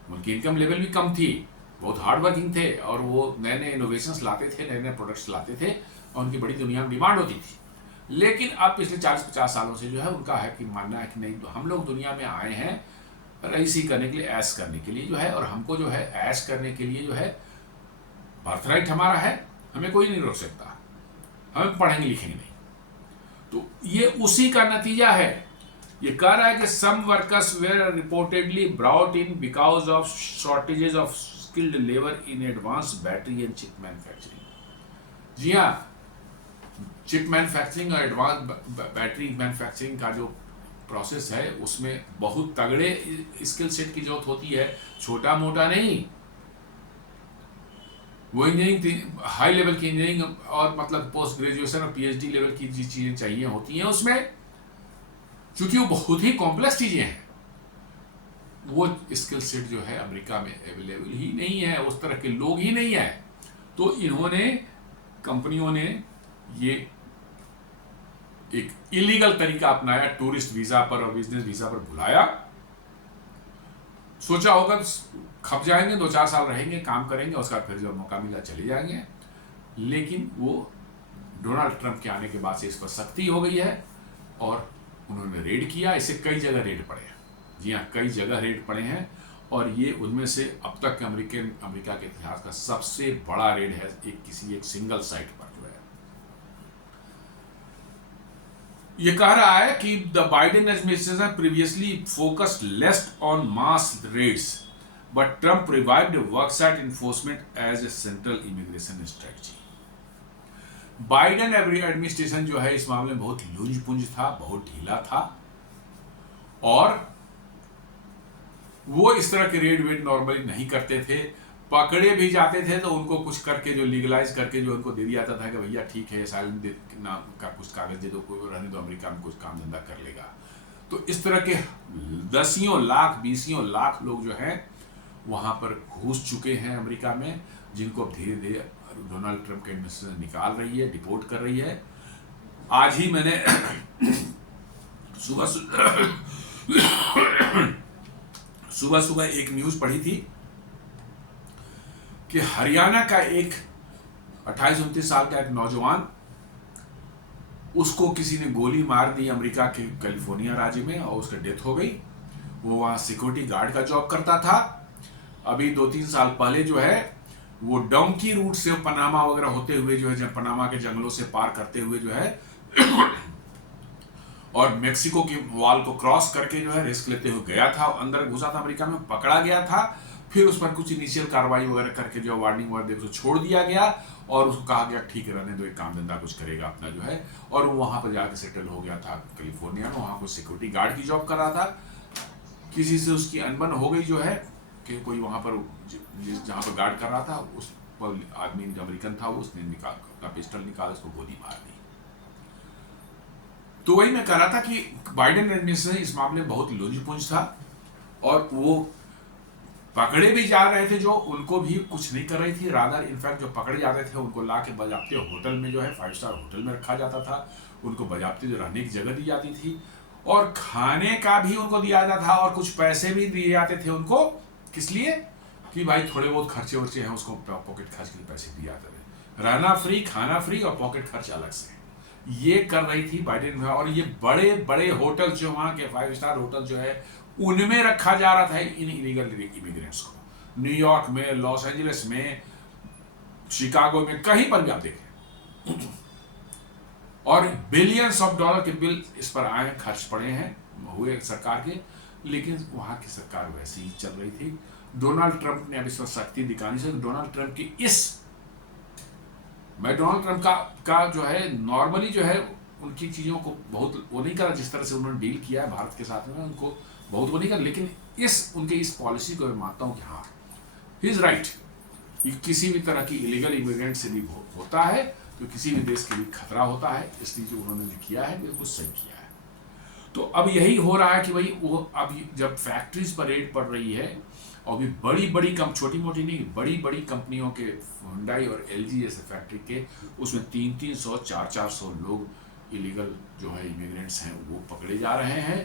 उनकी इनकम लेवल भी कम थी, बहुत हार्ड वर्किंग थे और वो नए नए इनोवेशंस लाते थे, नए नए प्रोडक्ट्स लाते थे और उनकी बड़ी दुनिया में डिमांड होती थी। लेकिन अब पिछले 40-50 सालों से जो है उनका है कि मानना है कि नहीं, तो हम लोग दुनिया में आए हैं रईसी करने के लिए, ऐश करने के लिए जो है, और हमको जो है ऐश करने के लिए जो है बर्थराइट हमारा है, हमें कोई नहीं रोक सकता, हम पढ़ेंगे लिखेंगे नहीं। तो ये उसी का नतीजा है। ये कह रहा है कि some workers were reportedly brought in because of shortages of skilled labour in advance battery and chip manufacturing. जी हाँ, चिप मैन्युफैक्चरिंग और एडवांस बैटरी मैन्युफैक्चरिंग का जो प्रोसेस है उसमें बहुत तगड़े स्किल सेट की जरूरत होती है, छोटा मोटा नहीं। वो इंजीनियरिंग हाई लेवल की इंजीनियरिंग और मतलब पोस्ट ग्रेजुएशन और पीएचडी लेवल की जी चीजें चाहिए होती हैं उसमें, क्योंकि वो बहुत ही कॉम्प्लेक्स चीजें हैं। वो स्किल सेट जो है अमेरिका में अवेलेबल ही नहीं है, उस तरह के लोग ही नहीं है। तो इन्होंने, कंपनियों ने ये एक इलीगल तरीका अपनाया, टूरिस्ट वीजा पर और बिजनेस वीजा पर बुलाया। सोचा होगा खप जाएंगे, 2-4 साल रहेंगे, काम करेंगे, उसके बाद फिर जब मौका मिला चले जाएंगे। लेकिन वो डोनाल्ड ट्रंप के आने के बाद से इस पर सख्ती हो गई है और उन्होंने रेड किया। इसे कई जगह रेड पड़े हैं, जी हाँ, कई जगह रेड पड़े हैं और ये उनमें से अब तक अमेरिका के इतिहास का सबसे बड़ा रेड है, एक सिंगल साइट पर जो है। ये कह रहा है कि the Biden administration previously focused less on mass raids but Trump revived worksite enforcement as a central immigration strategy. Biden administration जो है इस मामले में बहुत लूंज पुंज था, बहुत ढीला था और वो इस तरह के रेड वेड नॉर्मली नहीं करते थे। पकड़े भी जाते थे तो उनको कुछ करके जो लीगलाइज करके जो उनको दे दिया जाता था कि भैया ठीक है, असाइलम नाम का कुछ कागज दे दो, कोई रहने दो, अमेरिका में कुछ काम धंधा कर लेगा। तो इस तरह के दसियों लाख 20 लाख लोग जो हैं वहां पर घुस चुके हैं अमेरिका में, जिनको अब धीरे धीरे डोनाल्ड ट्रंप की एडमिनिस्ट्रेशन निकाल रही है, डिपोर्ट कर रही है। आज ही मैंने सुबह एक न्यूज पढ़ी थी कि हरियाणा का एक 28-29 साल का एक नौजवान, उसको किसी ने गोली मार दी अमेरिका के कैलिफोर्निया राज्य में और उसका डेथ हो गई। वो वहां सिक्योरिटी गार्ड का जॉब करता था। अभी 2-3 साल पहले जो है वो डोंकी रूट से पनामा वगैरह होते हुए जो है, जब पनामा के जंगलों से पार करते हुए जो है और मेक्सिको की वॉल को क्रॉस करके जो है रिस्क लेते हुए गया था, अंदर घुसा था अमेरिका में, पकड़ा गया था। फिर उस पर कुछ इनिशियल कार्रवाई वगैरह करके जो वार्निंग वगैरह उसको छोड़ दिया गया और उसको कहा गया ठीक है रहने दो, एक काम धंधा कुछ करेगा अपना जो है। और वो वहां पर जाकर सेटल हो गया था कैलिफोर्निया में, वहां पर सिक्योरिटी गार्ड की जॉब कर रहा था। किसी से उसकी अनबन हो गई जो है कि कोई वहां पर जहां पर गार्ड कर रहा था उस पर आदमी जो अमेरिकन था वो उसने अपना पिस्टल निकाल उसको गोली मार दी। तो वही मैं कह रहा था कि बाइडेन एडमिनिस्ट्रेशन इस मामले में बहुत लूज-पुंज था और वो पकड़े भी जा रहे थे जो उनको भी कुछ नहीं कर रही थी, रादर इनफैक्ट जो पकड़े जाते थे उनको ला के बजाते होटल में जो है 5 स्टार होटल में रखा जाता था, उनको बजाते जो रहने की जगह दी जाती थी और खाने का भी उनको दिया जाता था और कुछ पैसे भी दिए जाते थे उनको। किस लिए? कि भाई थोड़े बहुत खर्चे वर्चे हैं उसको पॉकेट खर्च के लिए पैसे दिए जाते थे। रहना फ्री, खाना फ्री और पॉकेट खर्च अलग से। ये कर रही थी बाइडेन में और ये बड़े बड़े होटल जो वहाँ के 5 स्टार होटल जो है उनमें रखा जा रहा था इन इलीगल इमिग्रेंट्स को। न्यूयॉर्क में, लॉस एंजलिस में, शिकागो में, कहीं पर भी आप देखें और बिलियंस ऑफ डॉलर के बिल इस पर आए, खर्च पड़े हैं हुए सरकार के, लेकिन वहां की सरकार वैसे ही चल रही थी। डोनाल्ड ट्रंप ने अब इस पर सख्ती दिखानी से डोनाल्ड ट्रंप की मैं डोनाल्ड ट्रंप का जो है नॉर्मली जो है उनकी चीज़ों को बहुत वो नहीं करा, जिस तरह से उन्होंने डील किया है भारत के साथ में उनको बहुत वो नहीं करा, लेकिन उनके इस पॉलिसी को मैं मानता हूँ कि हाँ ही इज़ राइट। किसी भी तरह की इलीगल इमिग्रेंट से भी होता है तो किसी भी देश के लिए खतरा होता है, इसलिए जो उन्होंने किया है बिल्कुल सही किया है। तो अब यही हो रहा है कि भाई वो अब जब फैक्ट्रीज पर रेड पड़ रही है और भी बड़ी बड़ी छोटी मोटी नहीं बड़ी बड़ी कंपनियों के हुंडई और एलजी जैसे फैक्ट्री के उसमें 300 400 लोग इलीगल जो है इमिग्रेंट्स हैं वो पकड़े जा रहे हैं।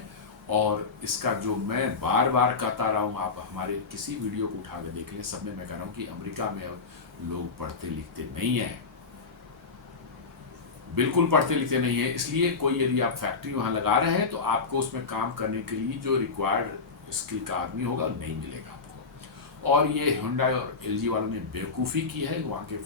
और इसका जो मैं बार बार कहता रहा हूँ, आप हमारे किसी वीडियो को उठा के देख लें, सब में मैं कह रहा हूँ कि अमेरिका में लोग पढ़ते लिखते नहीं हैं, बिल्कुल पढ़ते लिखते नहीं है। इसलिए कोई यदि आप फैक्ट्री वहाँ लगा रहे हैं तो आपको उसमें काम करने के लिए जो रिक्वायर्ड स्किल का आदमी होगा नहीं मिलेगा आपको। और ये हुंडई और एलजी वालों ने बेवकूफ़ी की है, वहाँ के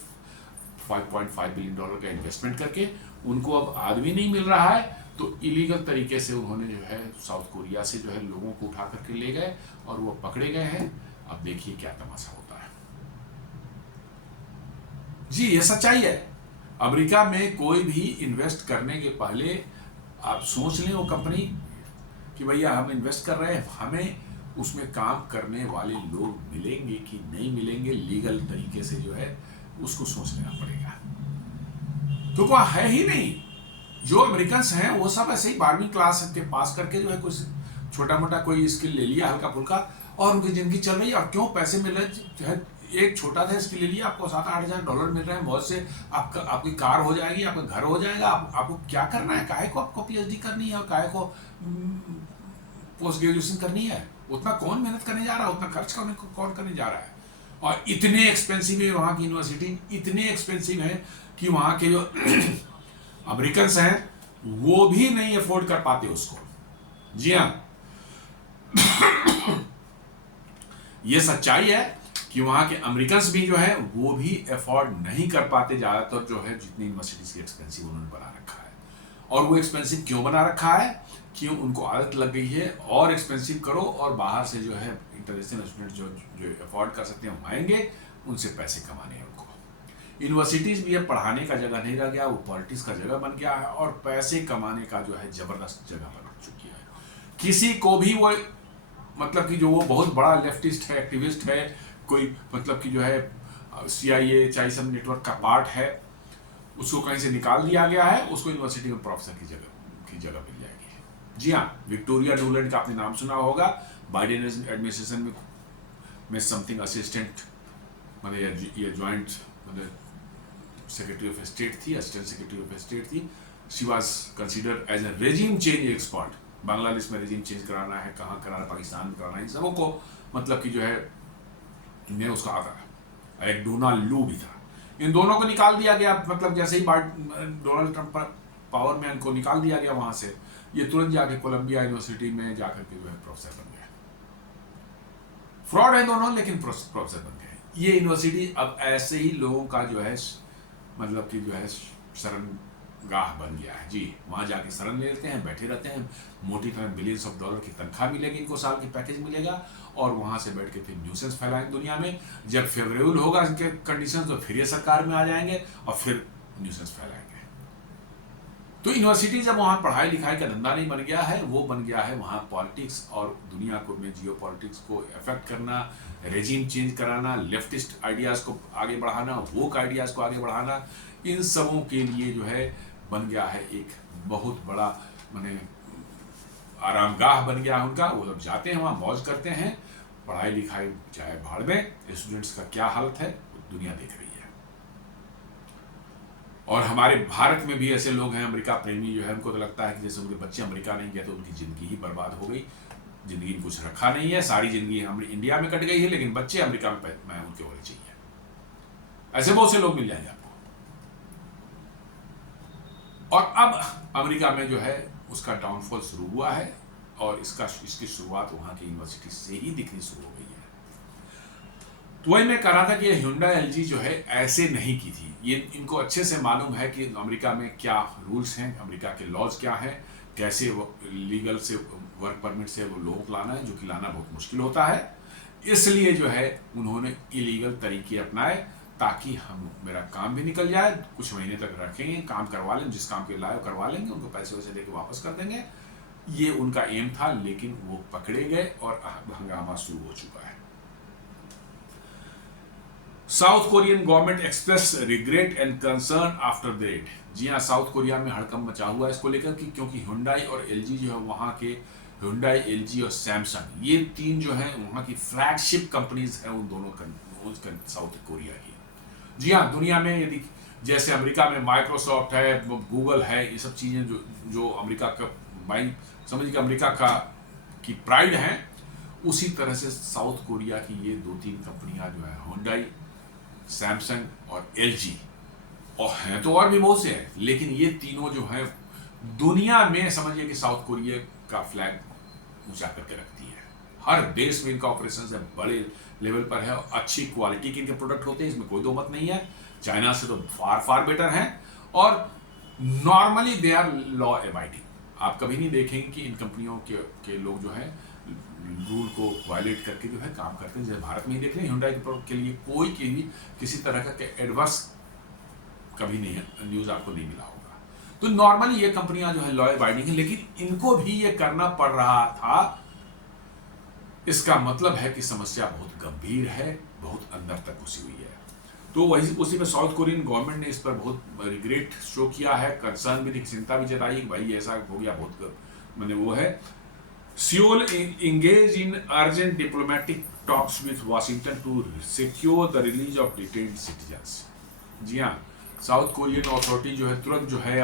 5.5 बिलियन डॉलर का इन्वेस्टमेंट करके उनको अब आदमी नहीं मिल रहा है, तो इलीगल तरीके से उन्होंने जो है साउथ कोरिया से जो है लोगों को उठा करके ले गए और वो पकड़े गए हैं। अब देखिए क्या तमाशा होता है। जी ये सच्चाई है। अमेरिका में कोई भी इन्वेस्ट करने के पहले आप सोच लें वो कंपनी कि भैया हम इन्वेस्ट कर रहे हैं, हमें उसमें काम करने वाले लोग मिलेंगे कि नहीं मिलेंगे, लीगल तरीके से जो है उसको सोच लेना पड़ेगा। तो वो है ही नहीं, जो अमेरिकन हैं वो सब ऐसे ही 12वीं क्लास के पास करके जो है कुछ छोटा मोटा कोई स्किल ले लिया हल्का फुल्का और उनकी जिंदगी चल रही है। और क्यों पैसे मिल रहे हैं, एक छोटा सा स्किल ले लिया आपको 7-8 हज़ार डॉलर मिल रहे हैं, बहुत से आपकी कार हो जाएगी, आपका घर हो जाएगा। आपको क्या करना है, काहे को आपको पीएचडी करनी है और काहे को पोस्ट ग्रेजुएशन करनी है, उतना कौन मेहनत करने जा रहा है, उतना खर्च कौन करने जा रहा है। और इतने एक्सपेंसिव है वहाँ की यूनिवर्सिटी, इतने एक्सपेंसिव है कि वहाँ के जो अमेरिकन हैं वो भी नहीं अफोर्ड कर पाते उसको। जी हाँ ये सच्चाई है कि वहाँ के अमेरिकन भी जो है वो भी अफोर्ड नहीं कर पाते ज़्यादातर जो है जितनी यूनिवर्सिटीज़ की एक्सपेंसिव उन्होंने बना रखा है। और वो एक्सपेंसिव क्यों बना रखा है, क्यों उनको आदत लग गई है और एक्सपेंसिव करो और बाहर से जो है इंटरनेशनल स्टूडेंट जो अफोर्ड कर सकते हैं आएंगे, उनसे पैसे कमाने हैं उनको। यूनिवर्सिटीज़ भी अब पढ़ाने का जगह नहीं रह गया, वो पॉलिटिक्स का जगह बन गया है और पैसे कमाने का जो है ज़बरदस्त जगह बन चुकी है। किसी को भी वो मतलब कि जो वो बहुत बड़ा लेफ्टिस्ट है, एक्टिविस्ट है, कोई मतलब कि जो है CIA चाइसम नेटवर्क का पार्ट है, उसको कहीं से निकाल दिया गया है, उसको यूनिवर्सिटी में प्रोफेसर की जगह मिल जाएगी। जी हाँ, विक्टोरिया नुलैंड का आपने नाम सुना होगा, बाइडेन एडमिनिस्ट्रेशन में समथिंग असिस्टेंट मतलब ये ज्वाइंट मतलब सेक्रेटरी ऑफ स्टेट थी, असिस्टेंट सेक्रेटरी ऑफ स्टेट थी। She was considered as a regime change expert. Bangladesh में रेजिम चेंज कराना है, कहाँ कराना, पाकिस्तान में कराना है, इन सबों को मतलब कि जो है ने उसका आता है। एक डोनाल्ड लू भी था। इन दोनों को निकाल दिया गया, मतलब जैसे ही डोनाल्ड ट्रंप पर पावर में इनको निकाल दिया गया वहाँ से, ये तुरंत जाके कोलंबिया यूनिवर्सिटी में जाकर के जो है प्रोफेसर बन गए। फ्रॉड है दोनों, लेकिन प्रोफेसर बन गए। ये यूनिवर्सिटी अब ऐसे ही लोगों का जो है मतलब कि जो है शरण गाह बन गया है। जी, वहाँ जाके शरण ले लेते हैं, बैठे रहते हैं, मोटी तरह बिलियंस ऑफ डॉलर की तनख्वाह मिलेगी इनको, साल की पैकेज मिलेगा, और वहाँ से बैठ के फिर न्यूसेंस फैलाएंगे दुनिया में। जब फेवरेबल होगा इनके कंडीशन तो फिर ये सरकार में आ जाएंगे और फिर न्यूसेंस फैलाएंगे। तो यूनिवर्सिटी जब वहाँ पढ़ाई लिखाई का धंधा नहीं बन गया है, वो बन गया है वहाँ पॉलिटिक्स और दुनिया को में जियो पॉलिटिक्स को इफेक्ट करना, रेजिम चेंज कराना, लेफ्टिस्ट आइडियाज़ को आगे बढ़ाना, वोक आइडियाज़ को आगे बढ़ाना, इन सबों के लिए जो है बन गया है एक बहुत बड़ा माने आरामगाह बन गया उनका। वो लोग जाते हैं वहाँ, मौज करते हैं, पढ़ाई लिखाई चाहे भाड़ में, स्टूडेंट्स का क्या हालत है दुनिया देख रही है। और हमारे भारत में भी ऐसे लोग हैं अमेरिका प्रेमी जो है, उनको तो लगता है कि जैसे उनके बच्चे अमेरिका नहीं गए तो उनकी ज़िंदगी ही बर्बाद हो गई, ज़िंदगी में कुछ रखा नहीं है, सारी ज़िंदगी हम इंडिया में कट गई है, लेकिन बच्चे अमेरिका में उनके होने चाहिए। ऐसे बहुत से लोग मिल जाएंगे आपको। और अब अमेरिका में जो है उसका डाउनफॉल शुरू हुआ है, और इसकी शुरुआत वहाँ की यूनिवर्सिटी से ही दिखनी शुरू हो गई है। तो वही मैं कह रहा था कि Hyundai LG जो है ऐसे नहीं की थी। ये इनको अच्छे से मालूम है कि अमेरिका में क्या रूल्स हैं, अमेरिका के लॉज क्या हैं, कैसे वो लीगल से वर्क परमिट से वो लोगों को लाना है, जो कि लाना बहुत मुश्किल होता है। इसलिए जो है उन्होंने इलीगल तरीके अपनाए ताकि मेरा काम भी निकल जाए, कुछ महीने तक रखेंगे, काम करवा लेंगे, जिस काम के लाए करवा लेंगे, उनको पैसे वैसे देके वापस कर देंगे। ये उनका एम था, लेकिन वो पकड़े गए और हंगामा शुरू हो चुका है। South Korean government express regret and concern after the raid. जी हाँ, साउथ कोरिया में हड़कंप मचा हुआ है इसको लेकर कि क्योंकि Hyundai और LG जो है वहाँ के Hyundai, LG और सैमसंग, ये तीन जो है वहाँ की फ्लैगशिप कंपनीज हैं उन दोनों साउथ कोरिया की। जी हाँ, दुनिया में यदि जैसे अमेरिका में माइक्रोसॉफ्ट है, गूगल है, ये सब चीज़ें जो अमेरिका का समझ के अमेरिका का की प्राइड है, उसी तरह से साउथ कोरिया की ये दो तीन कंपनियां जो है Hyundai, सैमसंग और LG, और हैं तो और भी बहुत से हैं, लेकिन ये तीनों जो हैं दुनिया में समझिए कि साउथ कोरिया का फ्लैग ऊंचा करके रखती है। हर देश में इनका ऑपरेशन है, बड़े लेवल पर है, अच्छी क्वालिटी के इनके प्रोडक्ट होते हैं, इसमें कोई दो मत नहीं है। चाइना से तो फार फार बेटर हैं, और normally they are law abiding. आप कभी नहीं देखेंगे कि इन कंपनियों के लोग जो है रूल को वायलेट करके जो है काम करते हैं। जैसे भारत में ही देख लें, Hyundai के प्रोडक्ट के लिए कोई किसी तरह का एडवर्स कभी नहीं है, न्यूज़ आपको नहीं मिला होगा। तो नॉर्मली ये कंपनियां जो है लॉ अबाइडिंग है, लेकिन इनको भी ये करना पड़ रहा था। इसका मतलब है कि समस्या बहुत गंभीर है, बहुत अंदर तक घुसी हुई है। तो वही उसी में साउथ कोरियन गवर्नमेंट ने इस पर बहुत रिग्रेट शो किया है, कंसर्न भी, चिंता भी जताई कि भाई ऐसा हो गया, बहुत मैंने वो है। Seoul engaged in urgent diplomatic talks with Washington to secure the release of detained citizens। जी हाँ, साउथ कोरियन अथॉरिटी जो है तुरंत जो है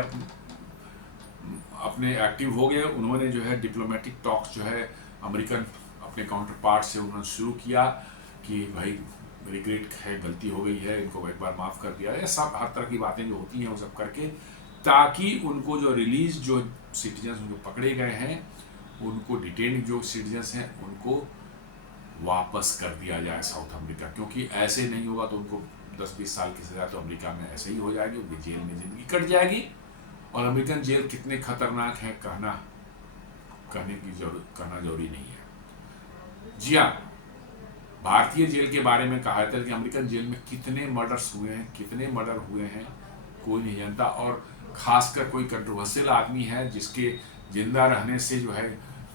अपने एक्टिव हो गए। उन्होंने जो है डिप्लोमेटिक टॉक्स जो है अमेरिकन अपने काउंटर पार्ट से उन्होंने शुरू किया कि भाई रिग्रेट है, गलती हो गई है, इनको एक बार माफ़ कर दिया है, सब हर तरह की बातें जो होती हैं वो सब करके, ताकि उनको जो रिलीज जो सिटीजन्स उनको पकड़े गए हैं, उनको डिटेन जो सिटीजन्स हैं उनको वापस कर दिया जाए साउथ अमेरिका। क्योंकि ऐसे नहीं होगा तो उनको 10-20 साल की सज़ा तो अमेरिका में ऐसे ही हो जाएगी, उनकी जेल में ज़िंदगी कट जाएगी। और अमेरिकन जेल कितने खतरनाक है कहना जरूरी नहीं है। जी हाँ, भारतीय जेल के बारे में कहा जाता है कि अमेरिकन जेल में कितने मर्डर्स हुए हैं, कितने मर्डर हुए हैं, कोई नहीं जानता। और खासकर कोई कंट्रोवर्शियल आदमी है जिसके जिंदा रहने से जो है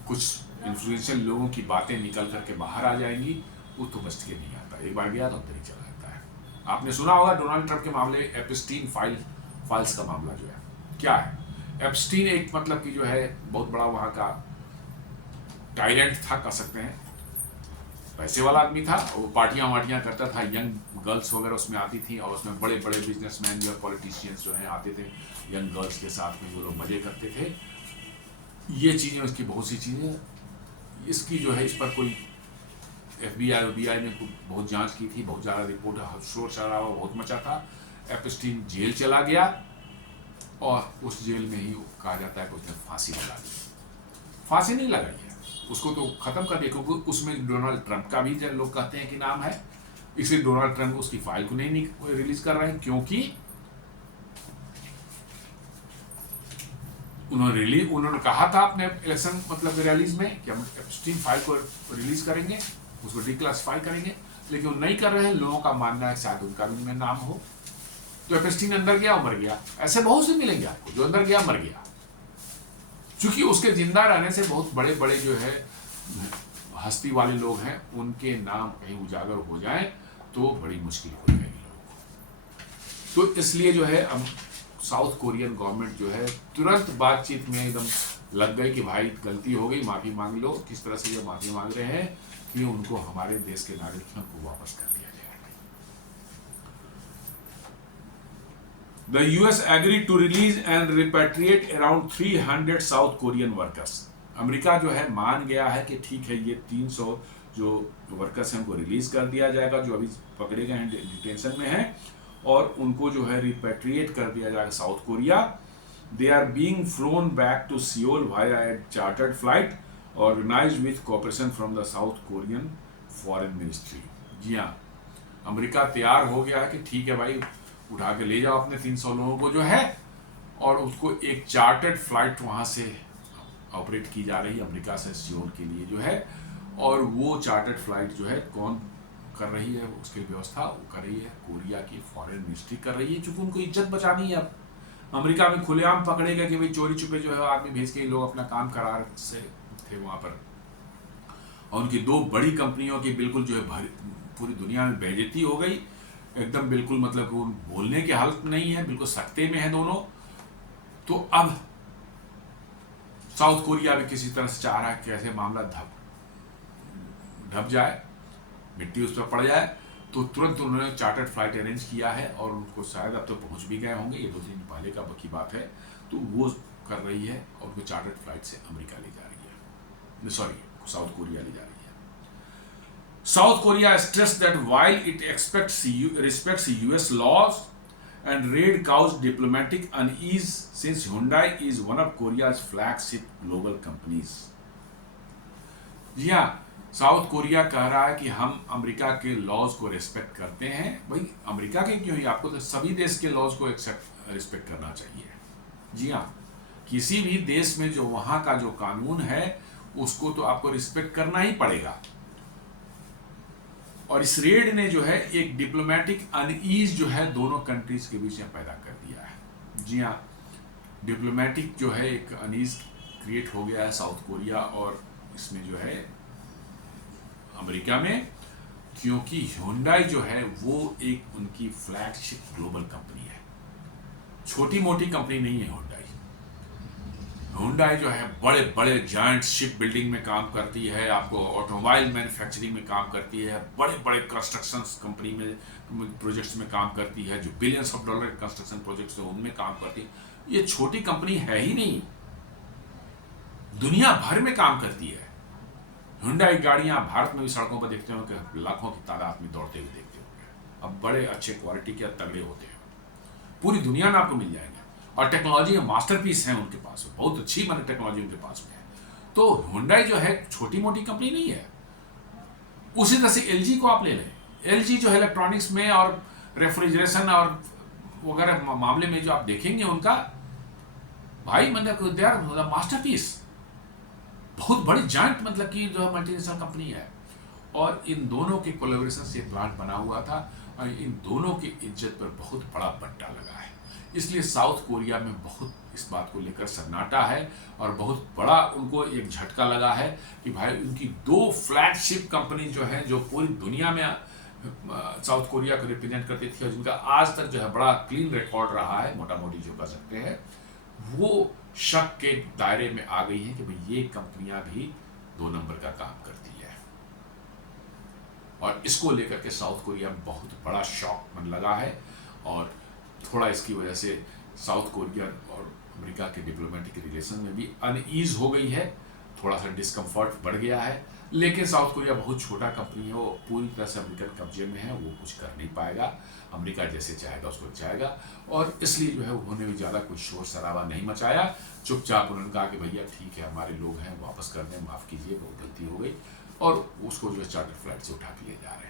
कुछ इन्फ्लुएंशियल लोगों की बातें निकल करके बाहर आ जाएंगी, वो तो बच के नहीं आता। एक बार गया तो अंदर ही चला जाता है। आपने सुना होगा डोनाल्ड ट्रंप के मामले, एप्स्टीन फाइल्स का मामला जो है क्या है। एप्स्टीन एक मतलब कि जो है बहुत बड़ा वहाँ का टायरेंट था, कह सकते हैं, पैसे वाला आदमी था। वो पार्टियां वार्टियां करता था, यंग गर्ल्स वगैरह उसमें आती थी, और उसमें बड़े बड़े बिजनेसमैन जो पॉलिटिशियंस जो हैं आते थे यंग गर्ल्स के साथ में, वो लोग मजे करते थे। ये चीज़ें, उसकी बहुत सी चीज़ें, इसकी जो है इस पर कोई FBI ने बहुत जांच की थी, बहुत ज़्यादा रिपोर्ट, शोर शराबा बहुत मचा था। एप्स्टीन जेल चला गया, और उस जेल में ही कहा जाता है कि उसने फांसी लगा दी। फांसी नहीं लगाई है, उसको तो ख़त्म कर दिया, क्योंकि उसमें डोनाल्ड ट्रंप का भी लोग कहते हैं कि नाम है, इसलिए डोनाल्ड ट्रंप उसकी फाइल को नहीं रिलीज कर रहे हैं, क्योंकि उन्होंने कहा था अपने इलेक्शन मतलब रैलीज में कि हम एप्स्टीन फाइल को रिलीज करेंगे, उसको डिक्लासिफाई करेंगे, लेकिन वो नहीं कर रहे हैं। लोगों का मानना है शायद उनका भी में नाम हो। तो एप्स्टीन अंदर गया और मर गया। ऐसे बहुत से मिलेंगे आपको जो अंदर गया मर गया, क्योंकि उसके जिंदा रहने से बहुत बड़े बड़े जो है हस्ती वाले लोग हैं, उनके नाम कहीं उजागर हो जाए तो बड़ी मुश्किल हो जाएगी लोगों को। तो इसलिए जो है अब साउथ कोरियन गवर्नमेंट जो है तुरंत बातचीत में एकदम लग गई कि भाई गलती हो गई, माफी मांग लो। किस तरह से ये माफी मांग रहे हैं कि उनको हमारे देश के नागरिकों को वापस कर दिया जाए। The US agreed to release and repatriate around 300 south Korean workers. America जो है मान गया है कि ठीक है, ये 300 जो वर्कर्स हैं उनको रिलीज कर दिया जाएगा जो अभी पकड़े गए हैं, डिटेंशन में हैं, और उनको जो है रिपेट्रिएट कर दिया जाएगा south Korea. They are being flown back to Seoul via a chartered flight organised with cooperation from the south Korean foreign ministry. जी हाँ, अमेरिका तैयार हो गया है कि ठीक है भाई, उठा के ले जाओ अपने 300 लोगों को जो है, और उसको एक चार्टर्ड फ्लाइट वहाँ से ऑपरेट की जा रही है अमेरिका से सियोल के लिए जो है। और वो चार्टर्ड फ्लाइट जो है कौन कर रही है, उसकी व्यवस्था वो कर रही है कोरिया की फॉरेन मिनिस्ट्री कर रही है, क्योंकि उनको इज्जत बचानी है। अब अमेरिका में खुलेआम पकड़े गए कि भाई चोरी छुपे जो है आदमी भेज के लोग अपना काम करा से थे वहाँ पर। और उनकी दो बड़ी कंपनियों की बिल्कुल जो है पूरी दुनिया में बेइज्जती हो गई एकदम, बिल्कुल मतलब वो बोलने की हालत नहीं है, बिल्कुल सख्ते में है दोनों। तो अब साउथ कोरिया भी किसी तरह से चाह रहा है कैसे मामला ढप जाए, मिट्टी उस पर पड़ जाए। तो तुरंत उन्होंने चार्टर्ड फ्लाइट अरेंज किया है और उनको शायद अब तो पहुंच भी गए होंगे, ये 2 दिन पहले की बात है। तो वो कर रही है और उनको चार्टर्ड फ्लाइट से अमेरिका ले जा रही है, सॉरी साउथ कोरिया ले जा रही है। South Korea stressed that while it respects US laws and raid caused diplomatic unease since Hyundai is one of Korea's flagship global companies। जी हाँ, साउथ कोरिया कह रहा है कि हम अमेरिका के लॉज को रिस्पेक्ट करते हैं। भाई अमेरिका के क्यों ही, आपको तो सभी देश के लॉज को रिस्पेक्ट करना चाहिए। जी हाँ, किसी भी देश में जो वहाँ का जो कानून है उसको तो आपको रिस्पेक्ट करना ही पड़ेगा। और इस रेड ने जो है एक डिप्लोमेटिक अनईज जो है दोनों कंट्रीज के बीच में पैदा कर दिया है। जी हाँ, डिप्लोमेटिक जो है एक अनईज क्रिएट हो गया है साउथ कोरिया और इसमें जो है अमेरिका में, क्योंकि Hyundai जो है वो एक उनकी फ्लैगशिप ग्लोबल कंपनी है, छोटी मोटी कंपनी नहीं है Hyundai जो है बड़े बड़े जायंट शिप बिल्डिंग में काम करती है, आपको ऑटोमोबाइल मैन्युफैक्चरिंग में काम करती है, बड़े बड़े कंस्ट्रक्शन कंपनी में प्रोजेक्ट्स में काम करती है, जो billions of dollar construction projects है उनमें काम करती है। ये छोटी कंपनी है ही नहीं, दुनिया भर में काम करती है। Hyundai गाड़ियां भारत में भी सड़कों पर देखते हो कि लाखों की तादाद में दौड़ते हुए देखते होंगे। अब बड़े अच्छे क्वालिटी के तगड़े होते हैं, पूरी दुनिया में आपको मिल जाएंगे, और टेक्नोलॉजी में मास्टरपीस है उनके पास, बहुत अच्छी माने टेक्नोलॉजी उनके पास में है। तो Hyundai जो है छोटी मोटी कंपनी नहीं है। उसी तरह से LG को आप ले लें, LG जो है इलेक्ट्रॉनिक्स में और रेफ्रिजरेशन और वगैरह मामले में जो आप देखेंगे उनका, भाई मतलब दे आर मास्टरपीस, बहुत बड़ी जायंट मतलब कि जो मल्टीनेशनल कंपनी है। और इन दोनों के कोलैबोरेशन से प्लांट बना हुआ था और इन दोनों की इज्जत पर बहुत बड़ा पट्टा लगा है। इसलिए साउथ कोरिया में बहुत इस बात को लेकर सन्नाटा है और बहुत बड़ा उनको एक झटका लगा है कि भाई उनकी 2 फ्लैगशिप कंपनी जो है, जो पूरी दुनिया में साउथ कोरिया को रिप्रेजेंट करती थी और जिनका आज तक जो है बड़ा क्लीन रिकॉर्ड रहा है, मोटा मोटी जो कह सकते हैं, वो शक के दायरे में आ गई है कि भाई ये कंपनियां भी 2 नंबर का काम करती है। और इसको लेकर के साउथ कोरिया में बहुत बड़ा शॉक मन लगा है और थोड़ा इसकी वजह से साउथ कोरिया और अमेरिका के डिप्लोमेटिक रिलेशन में भी अनईज हो गई है, थोड़ा सा डिस्कम्फर्ट बढ़ गया है। लेकिन साउथ कोरिया बहुत छोटा कंपनी है, वो पूरी तरह से अमेरिकन कब्जे में है, वो कुछ कर नहीं पाएगा, अमेरिका जैसे चाहेगा उसको चाहेगा। और इसलिए जो है उन्होंने भी ज़्यादा कोई शोर शराबा नहीं मचाया, चुपचाप उन्होंने कहा कि भैया ठीक है, हमारे लोग हैं, वापस कर दें, माफ़ कीजिए, बहुत गलती हो गई, और उसको जो है चार्टर फ्लाइट से उठा के ले जा रहे हैं।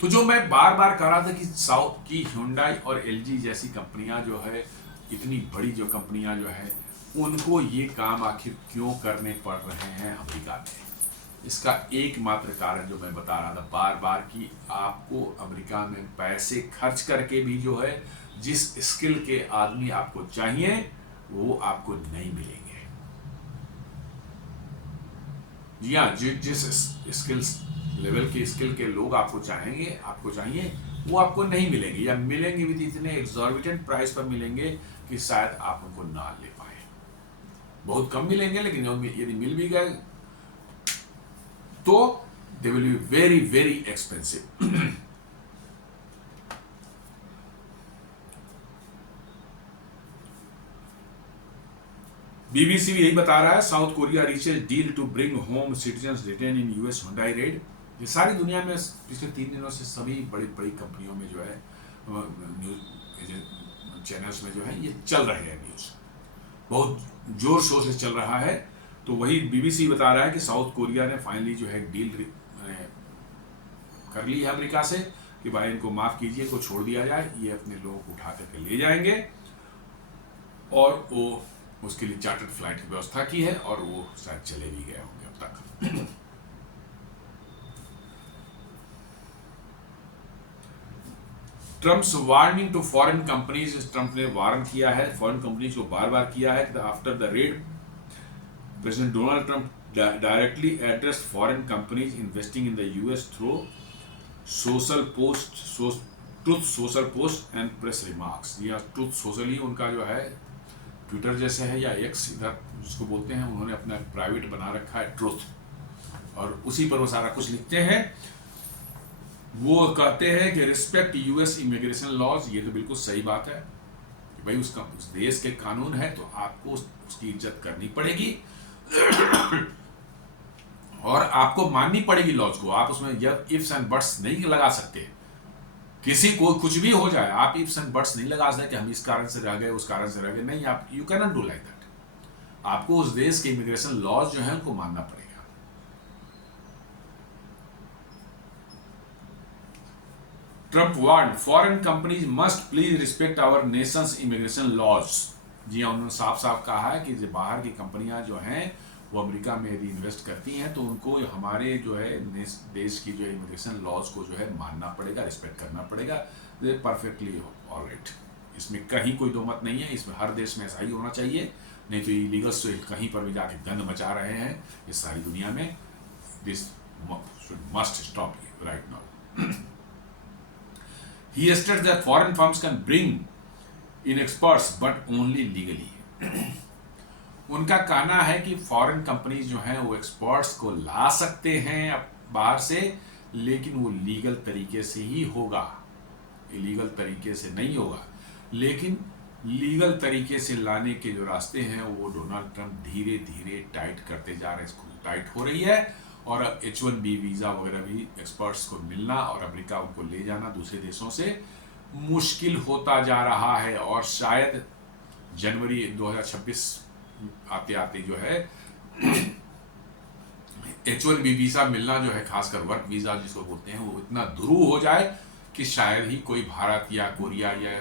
तो जो मैं बार बार कह रहा था कि साउथ की Hyundai और LG जैसी कंपनियां जो है इतनी बड़ी जो कंपनियां जो है उनको ये काम आखिर क्यों करने पड़ रहे हैं अमेरिका में? इसका एकमात्र कारण जो मैं बता रहा था बार बार कि आपको अमेरिका में पैसे खर्च करके भी जो है जिस स्किल के आदमी आपको चाहिए वो आपको नहीं मिलेंगे। जी हाँ, जिस स्किल्स लेवल के स्किल के लोग आपको चाहिए वो आपको नहीं मिलेंगे, या मिलेंगे भी इतने एग्जॉर्बिटेंट प्राइस पर मिलेंगे कि शायद आप उनको ना ले पाए। बहुत कम मिलेंगे, लेकिन यदि मिल भी गए तो they will be very very expensive. BBC भी यही बता रहा है, South Korea reaches deal to bring home citizens retain in US Hyundai raid. ये सारी दुनिया में पिछले 3 दिनों से सभी बड़ी बड़ी कंपनियों में जो है न्यूज चैनल्स में जो है ये चल रहे हैं, न्यूज बहुत जोर शोर से चल रहा है। तो वही बीबीसी बता रहा है कि साउथ कोरिया ने फाइनली जो है डील कर ली है अमेरिका से कि भाई इनको माफ कीजिए, को छोड़ दिया जाए, ये अपने लोगों को उठा करके ले जाएंगे। और वो उसके लिए चार्टर्ड फ्लाइट की व्यवस्था की है और वो शायद चले भी गए होंगे अब तक। Trump's warning to foreign companies, Trump ने वार्न किया है फॉरेन कंपनीज को बार बार किया है कि after the red president Donald Trump directly addressed foreign companies investing in the US through social post, truth social post and press remarks. या ट्रुथ सोशल ही उनका जो है ट्विटर जैसे है, या एक्स इधर जिसको बोलते हैं, उन्होंने अपना प्राइवेट बना रखा है ट्रुथ, और उसी पर वो सारा कुछ लिखते हैं। वो कहते हैं कि रिस्पेक्ट यूएस इमिग्रेशन लॉज। ये तो बिल्कुल सही बात है कि भाई उस देश के कानून है तो आपको उसकी इज्जत करनी पड़ेगी और आपको माननी पड़ेगी लॉज को। आप उसमें इफ्स एंड बट्स नहीं लगा सकते। किसी को कुछ भी हो जाए, आप इफ्स एंड बट्स नहीं लगा सकते कि हम इस कारण से रह गए, उस कारण से रह गए। नहीं, आप you can not do like that. आपको उस देश के इमिग्रेशन लॉज जो है उनको मानना पड़ेगा। Trump warn foreign companies must please respect our nation's immigration laws. जी हाँ, उन्होंने साफ साफ कहा है कि जो बाहर की कंपनियां जो हैं वो अमेरिका में यदि इन्वेस्ट करती हैं तो उनको हमारे जो है देश की जो इमिग्रेशन लॉज को जो है मानना पड़ेगा, रिस्पेक्ट करना पड़ेगा। परफेक्टली ऑलराइट, इसमें कहीं कोई दो मत नहीं है। इसमें हर देश में ऐसा ही होना चाहिए, नहीं तो इलीगल्स तो कहीं पर भी जाके गंद मचा रहे हैं इस सारी दुनिया में। This should must stop right now. He stated that foreign firms can bring in experts but only legally. उनका कहना है कि फॉरेन कंपनीज जो हैं वो एक्सपर्ट्स को ला सकते हैं बाहर से, लेकिन वो लीगल तरीके से ही होगा, इलीगल तरीके से नहीं होगा। लेकिन लीगल तरीके से लाने के जो रास्ते हैं वो डोनाल्ड ट्रंप धीरे धीरे टाइट करते जा रहे हैं, टाइट हो रही है। और H1B वीज़ा वगैरह भी एक्सपर्ट्स को मिलना और अमेरिका उनको ले जाना दूसरे देशों से मुश्किल होता जा रहा है। और शायद जनवरी 2026 आते आते जो है H1B वीज़ा मिलना जो है, खासकर वर्क वीज़ा जिसको बोलते हैं, वो इतना ध्रुव हो जाए कि शायद ही कोई भारत या कोरिया या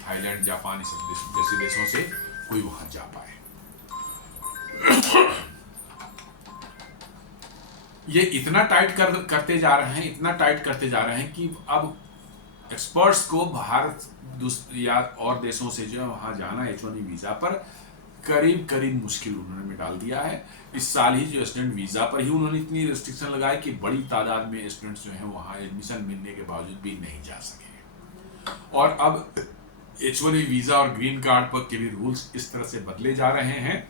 थाईलैंड, जापान जैसे देशों से कोई वहां जा पाए। ये इतना टाइट करते जा रहे हैं, इतना टाइट करते जा रहे हैं कि अब एक्सपर्ट्स को भारत या और देशों से जो है वहां जाना H1B वीज़ा पर करीब करीब मुश्किल उन्होंने डाल दिया है। इस साल ही जो स्टूडेंट वीज़ा पर ही उन्होंने इतनी रिस्ट्रिक्शन लगाई कि बड़ी तादाद में स्टूडेंट्स जो हैं वहां एडमिशन मिलने के बावजूद भी नहीं जा सके। और अब H1B वीज़ा और ग्रीन कार्ड पर के भी रूल्स इस तरह से बदले जा रहे हैं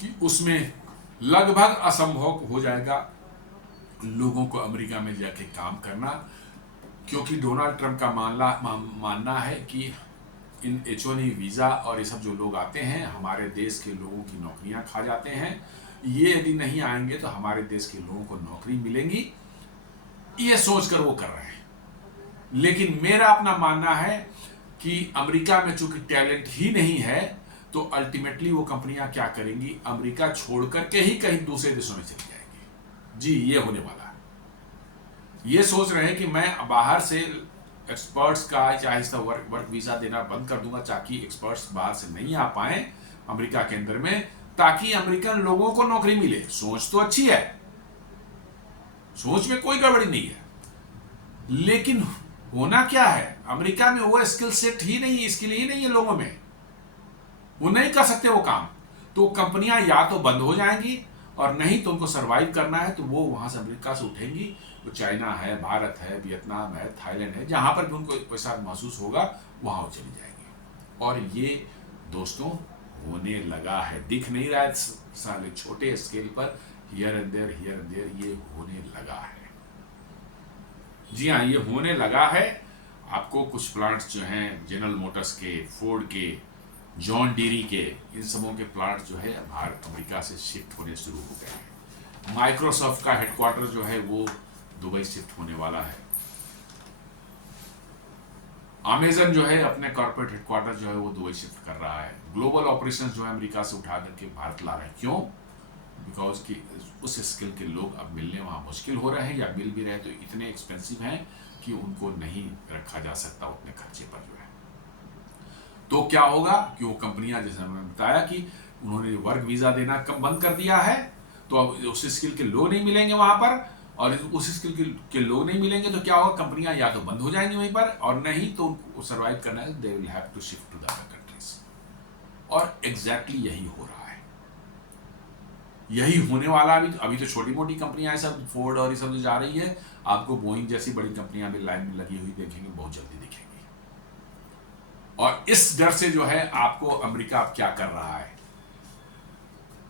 कि उसमें लगभग असंभव हो जाएगा लोगों को अमेरिका में जाके काम करना, क्योंकि डोनाल्ड ट्रंप का मानना है कि इन H1B वीज़ा और ये सब जो लोग आते हैं हमारे देश के लोगों की नौकरियां खा जाते हैं। ये यदि नहीं आएंगे तो हमारे देश के लोगों को नौकरी मिलेंगी, ये सोचकर वो कर रहे हैं। लेकिन मेरा अपना मानना है कि अमेरिका में चूंकि टैलेंट ही नहीं है तो अल्टीमेटली वो कंपनियां क्या करेंगी, अमेरिका छोड़ करके ही कहीं दूसरे देशों में चली जाएंगी। जी, ये होने वाला है। ये सोच रहे हैं कि मैं बाहर से एक्सपर्ट्स का आहिस्ता वर्क वीज़ा देना बंद कर दूंगा, ताकि एक्सपर्ट्स बाहर से नहीं आ पाए अमेरिका के अंदर में, ताकि अमेरिकन लोगों को नौकरी मिले। सोच तो अच्छी है, सोच में कोई गड़बड़ी नहीं है, लेकिन होना क्या है, अमेरिका में वो स्किल सेट ही नहीं है, स्किल ही नहीं है लोगों में, वो नहीं कर सकते वो काम। तो कंपनियां या तो बंद हो जाएंगी, और नहीं तो उनको सर्वाइव करना है तो वो वहां से अमेरिका से उठेंगी, वो चाइना है, भारत है, वियतनाम है, थाईलैंड है, जहां पर भी उनको वैसा महसूस होगा वहां वो चली जाएंगी। और ये दोस्तों होने लगा है, दिख नहीं रहा है साले छोटे स्केल पर, हियर एंड देयर ये होने लगा है। जी हाँ, ये होने लगा है। आपको कुछ प्लांट्स जो हैं जनरल मोटर्स के, फोर्ड के, जॉन डीरी के, इन सबों के प्लांट जो है भारत अमेरिका से शिफ्ट होने शुरू हो गए हैं। माइक्रोसॉफ्ट का हेडक्वार्टर जो है वो दुबई शिफ्ट होने वाला है। अमेजन जो है अपने कॉर्पोरेट हेडक्वार्टर जो है वो दुबई शिफ्ट कर रहा है। ग्लोबल ऑपरेशंस जो है अमेरिका से उठा करके भारत ला रहे हैं। क्यों? बिकॉज कि उस स्किल के लोग अब मिलने वहाँ मुश्किल हो रहे हैं, या मिल भी रहे तो इतने एक्सपेंसिव हैं कि उनको नहीं रखा जा सकता उतने खर्चे पर जो है। तो क्या होगा कि वो कंपनियां, जैसे मैंने बताया कि उन्होंने वर्क वीज़ा देना कम बंद कर दिया है, तो अब उस स्किल के लोग नहीं मिलेंगे वहाँ पर, और उस स्किल के लोग नहीं मिलेंगे तो क्या होगा, कंपनियां या तो बंद हो जाएंगी वहीं पर, और नहीं तो उनको सर्वाइव करना है, they will have to shift to the other countries. और एग्जैक्टली यही हो रहा है, यही होने वाला। अभी तो छोटी मोटी कंपनियां हैं सब, फोर्ड और ये सब जो जा रही है, आपको बोइंग जैसी बड़ी कंपनियां भी लाइन में लगी हुई देखेंगे, बहुत जल्दी दिखेंगी। और इस डर से जो है आपको अमेरिका अब क्या कर रहा है,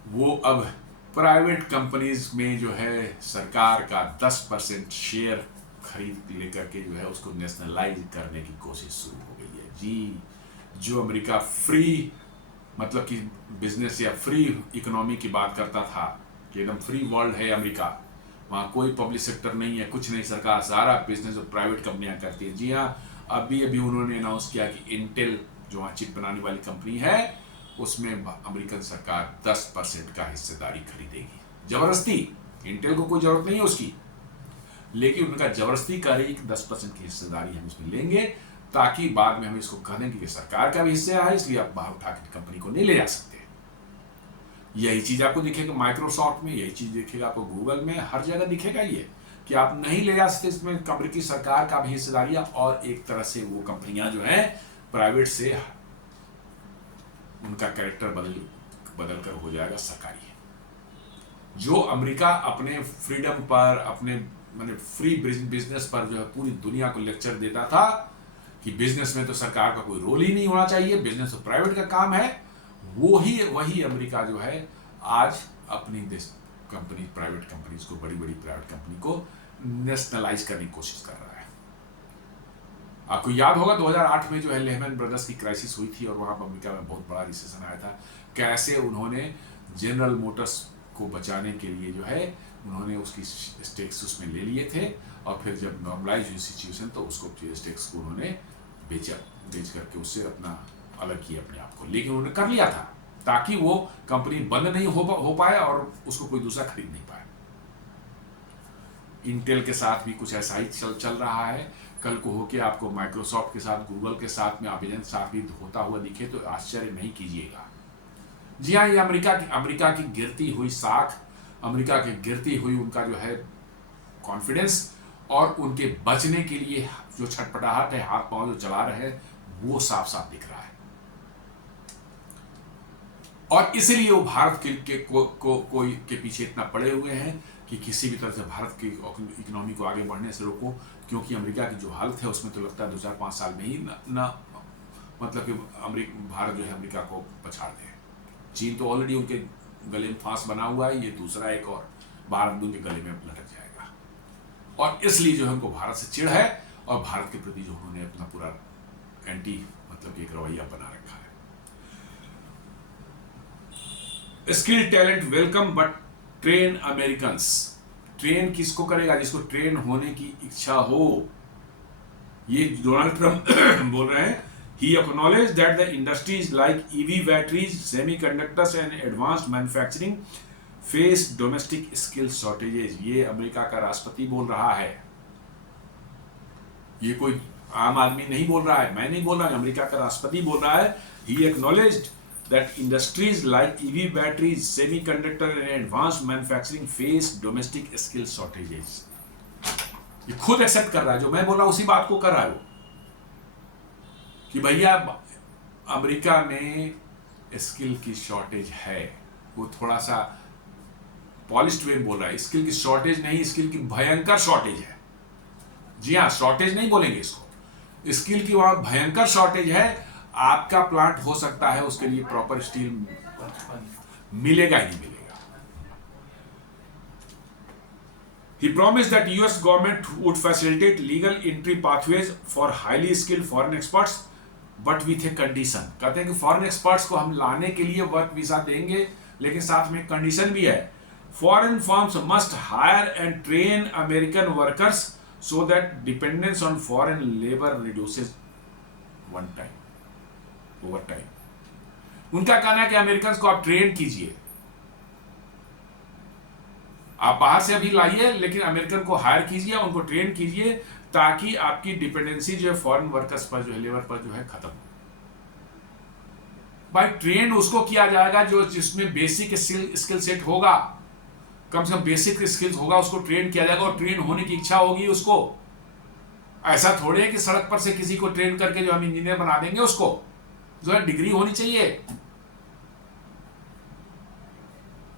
वो अब प्राइवेट कंपनीज में जो है सरकार का 10% शेयर खरीद लेकर के जो है उसको नेशनलाइज करने की कोशिश शुरू हो गई है। जी, जो अमेरिका फ्री मतलब कि बिजनेस या फ्री इकोनॉमी की बात करता था कि एकदम फ्री वर्ल्ड है अमेरिका, वहाँ कोई पब्लिक सेक्टर नहीं है, कुछ नहीं, सरकार सारा बिजनेस और प्राइवेट कंपनियां करती है। जी हाँ, अभी उन्होंने अनाउंस किया कि इंटेल जो वहाँ चिप बनाने वाली कंपनी है, उसमें अमेरिकन सरकार 10% का हिस्सेदारी खरीदेगी जबरदस्ती। इंटेल को कोई जरूरत नहीं है उसकी, लेकिन उनका जबरदस्ती करेगी कि 10% की हिस्सेदारी हम इसमें लेंगे, ताकि बाद में हम इसको कह दें कि सरकार का भी हिस्सा है, इसलिए आप बाहर उठा के कंपनी को नहीं ले जा सकते। यही चीज आपको दिखेगा माइक्रोसॉफ्ट में, यही चीज दिखेगा आपको गूगल में, हर जगह दिखेगा ये कि आप नहीं ले जा सकते इसमें अमेरिकी सरकार का भी हिस्सेदारी, और एक तरह से वो कंपनियां जो है प्राइवेट से उनका कैरेक्टर बदल कर हो जाएगा सरकारी। जो अमेरिका अपने फ्रीडम पर, अपने माने फ्री बिजनेस पर जो है पूरी दुनिया को लेक्चर देता था कि बिजनेस में तो सरकार का कोई रोल ही नहीं होना चाहिए, बिजनेस तो प्राइवेट का काम है, वही अमेरिका जो है आज अपनी कंपनी, प्राइवेट कंपनीज को, बड़ी बड़ी प्राइवेट कंपनी को नेशनलाइज करने की कोशिश कर रहा है। आपको याद होगा 2008 में जो है लेहमैन ब्रदर्स की क्राइसिस हुई थी, और वहां पर अमेरिका में बहुत बड़ा रिसेशन आया था। कैसे उन्होंने जनरल मोटर्स को बचाने के लिए जो है उन्होंने उसकी स्टेक्स उसमें ले लिए थे, और फिर जब नॉर्मलाइज हुई सिचुएशन तो उसको स्टेक्स को उन्होंने बेच करके उससे अपना अलग किया अपने आप को, लेकिन उन्होंने कर लिया था ताकि वो कंपनी बंद नहीं हो पाए और उसको कोई दूसरा खरीद नहीं पाए। इंटेल के साथ भी कुछ ऐसा ही चल रहा है। कल को होके आपको माइक्रोसॉफ्ट के साथ, गूगल के साथ में, अमेजन के साथ भी होता हुआ दिखे तो आश्चर्य नहीं कीजिएगा। जी हाँ, ये अमेरिका की गिरती हुई साख, अमेरिका की गिरती हुई उनका जो है कॉन्फिडेंस, और उनके बचने के लिए जो छटपटाहट है, हाथ पांव जो चला रहे हैं, वो साफ साफ दिख रहा है। और इसलिए वो भारत के पीछे इतना पड़े हुए हैं कि किसी भी तरह से भारत की इकोनॉमी को आगे बढ़ने से रोको, क्योंकि अमेरिका की जो हालत है उसमें तो लगता है 2-4-5 साल में ही मतलब कि भारत जो है अमेरिका को पछाड़ दे। चीन तो ऑलरेडी उनके गले में फांस बना हुआ है, ये दूसरा एक और भारत भी उनके गले में लटक जाएगा। और इसलिए जो है उनको भारत से चिढ़ है, और भारत के प्रति जो उन्होंने अपना पूरा एंटी मतलब कि एक रवैया बना रखा है। Skill talent welcome but train Americans. Train किसको करेगा? जिसको ट्रेन होने की इच्छा हो। ये डोनाल्ड ट्रंप बोल रहे हैं। He acknowledged that the industries like EV batteries, semiconductors and advanced manufacturing face domestic skill shortages। ये अमेरिका का राष्ट्रपति बोल रहा है, ये कोई आम आदमी नहीं बोल रहा है, मैं नहीं बोल रहा, अमेरिका का राष्ट्रपति बोल रहा है। ही acknowledged that industries like EV batteries, semiconductor and advanced manufacturing face domestic skill shortages. ये खुद एक्सेप्ट कर रहा है, जो मैं बोल रहा हूं उसी बात को कर रहा है वो, कि भैया अमेरिका में स्किल की शॉर्टेज है। वो थोड़ा सा पॉलिश्ड वे बोल रहा है, स्किल की शॉर्टेज नहीं, स्किल की भयंकर शॉर्टेज है। जी हाँ, शॉर्टेज नहीं बोलेंगे इसको, स्किल की वहां भयंकर शॉर्टेज है। आपका प्लांट हो सकता है, उसके लिए प्रॉपर स्टील मिलेगा ही नहीं मिलेगा। He promised that US government would facilitate legal entry pathways for highly skilled foreign experts, but with a condition। कहते हैं कि फॉरेन एक्सपर्ट्स को हम लाने के लिए वर्क वीजा देंगे, लेकिन साथ में कंडीशन भी है। Foreign firms must hire and train American workers so that dependence on foreign labor reduces one time over time। उनका कहना है कि अमेरिकन को आप ट्रेन कीजिए, आप बाहर से अभी लाइए, लेकिन अमेरिकन को हायर कीजिए, उनको ट्रेन कीजिए, ताकि आपकी डिपेंडेंसी जो है फॉरेन वर्कर्स पर जो है, लेबर पर जो है, खत्म हो। भाई ट्रेन उसको किया जाएगा जो जिसमें बेसिक स्किल सेट होगा, कम से कम बेसिक स्किल्स होगा, उसको ट्रेन किया जाएगा और ट्रेन होने की इच्छा होगी उसको। ऐसा थोड़े है कि सड़क पर से किसी को ट्रेन करके जो हम इंजीनियर बना देंगे, उसको जो है डिग्री होनी चाहिए।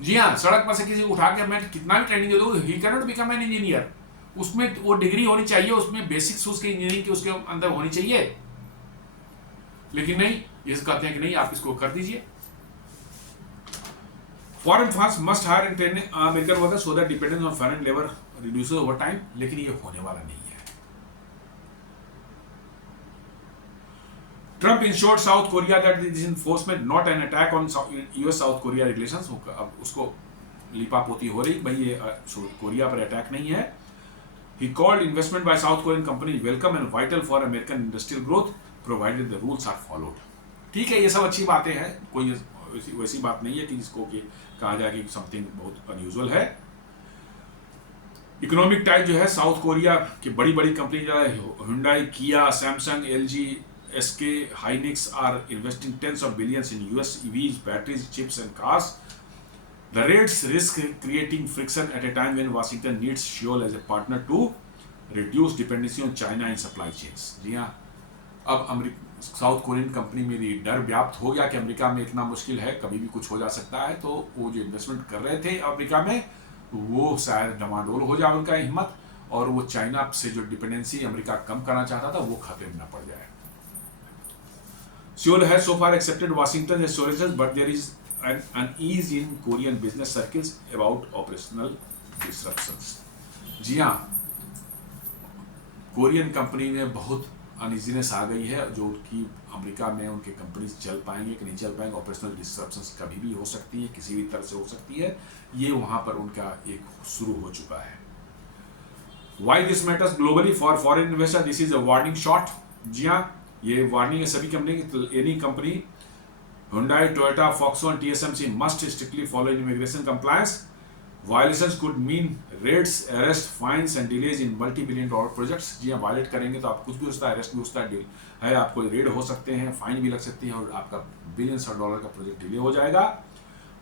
जी हाँ, सड़क पर से किसी को उठा के मैं कितना भी ट्रेनिंग दे दूं, he can not become an engineer. उसमें वो डिग्री होनी चाहिए, उसमें बेसिक्स उसके इंजीनियरिंग की उसके अंदर होनी चाहिए। लेकिन नहीं, ये कहते हैं कि नहीं, आप इसको कर दीजिए। Foreign firms must hire and train American workers so that dependence on foreign labor reduces over time। लेकिन ये होने वाला नहीं है। Trump assured South Korea that this enforcement not an attack on US-South Korea relations। अब उसको लिपापोती हो रही, भाई ये कोरिया पर अटैक नहीं है। He called investment by South Korean companies welcome and vital for American industrial growth provided the rules are followed। ठीक है, ये सब अच्छी बातें हैं, कोई वैसी बात नहीं है कि जिसको कि कहा जाए कि समथिंग बहुत अनयूजुअल है। इकोनॉमिक टाइप जो है, साउथ कोरिया की बड़ी बड़ी कंपनी जो है, Hyundai, Kia, Samsung, LG, SK, Hynix are investing tens of billions in US EVs, batteries, chips and cars. The raids risk creating friction at a time when Washington needs Seoul as a partner to reduce dependency on China in supply chains. जी हाँ, अब साउथ कोरियन कंपनी में ये डर व्याप्त हो गया कि अमेरिका में इतना मुश्किल है, कभी भी कुछ हो जा सकता है। तो वो जो इन्वेस्टमेंट कर रहे थे अमेरिका में, वो शायद डमाडोल हो जाए उनका हिम्मत, और वो चाइना से जो डिपेंडेंसी अमेरिका कम करना चाहता था, वो खतरे में न पड़ जाए। Seoul has so far accepted Washington's assurances, but there is an unease in Korean business circles about operational disruptions। जी हाँ, कोरियन कंपनी में बहुत अनइजीनेस आ गई है, जो उनकी अमेरिका में उनके कंपनीज चल पाएंगे कि नहीं चल पाएंगे। ऑपरेशनल डिस्ट्रप्शंस कभी भी हो सकती है, किसी भी तरह से हो सकती है, ये वहां पर उनका एक शुरू हो चुका है। Why this matters globally for foreign investor, this is a warning shot. जी हाँ, ये वार्निंग है सभी कंपनी की। Any company, Hyundai, Toyota, Foxconn, TSMC must strictly follow immigration compliance. Violations could mean raids, arrest, fines and delays in multi-billion-dollar projects। जी हाँ, वायलेट करेंगे तो आप कुछ भी हो सकता है, अरेस्ट भी हो सकता है, आपको रेड हो सकते हैं, फाइन भी लग सकती है, और आपका बिलियंस ऑफ डॉलर का प्रोजेक्ट डिले हो जाएगा।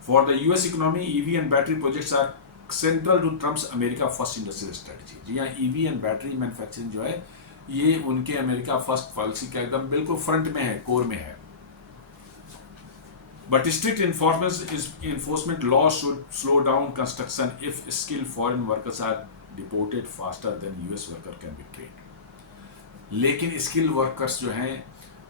For the US economy, EV and battery projects are central to Trump's America first industrial strategy. जी हाँ, ईवी एंड बैटरी मैन्युफैक्चरिंग जो है, ये उनके अमेरिका फर्स्ट पॉलिसी का एकदम बिल्कुल फ्रंट में है, कोर में है। But strict enforcement laws should slow down construction if skilled foreign workers are deported faster than US worker can be trained। लेकिन स्किल वर्कर्स जो हैं,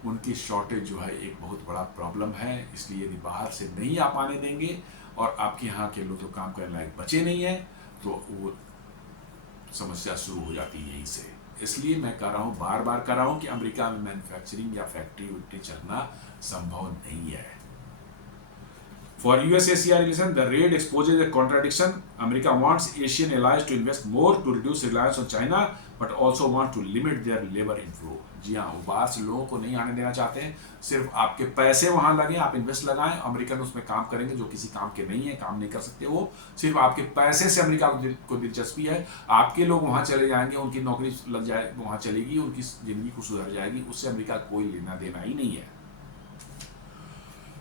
उनकी शॉर्टेज जो है एक बहुत बड़ा प्रॉब्लम है। इसलिए यदि बाहर से नहीं आ पाने देंगे और आपके यहाँ के लोग तो काम करने लायक बचे नहीं हैं, तो वो समस्या शुरू हो जाती है यहीं से। इसलिए मैं कह रहा हूँ, बार बार कह रहा हूँ कि अमेरिका में मैन्युफैक्चरिंग या फैक्ट्री उल्टी चलना संभव नहीं है। For US-Asia relation, the raid exposes a contradiction. America wants Asian allies to invest more to reduce reliance on China, but also want to limit their labor inflow. जी हाँ, वो बाहर से लोगों को नहीं आने देना चाहते हैं, सिर्फ आपके पैसे वहां लगे, आप इन्वेस्ट लगाएं, अमेरिकन उसमें काम करेंगे जो किसी काम के नहीं है, काम नहीं कर सकते, वो सिर्फ आपके पैसे से अमेरिका को दिलचस्पी है। आपके लोग वहां चले जाएंगे, उनकी नौकरी लग जाए, वहां चलेगी, उनकी जिंदगी को सुधर जाएगी, उससे अमेरिका कोई लेना देना ही नहीं है।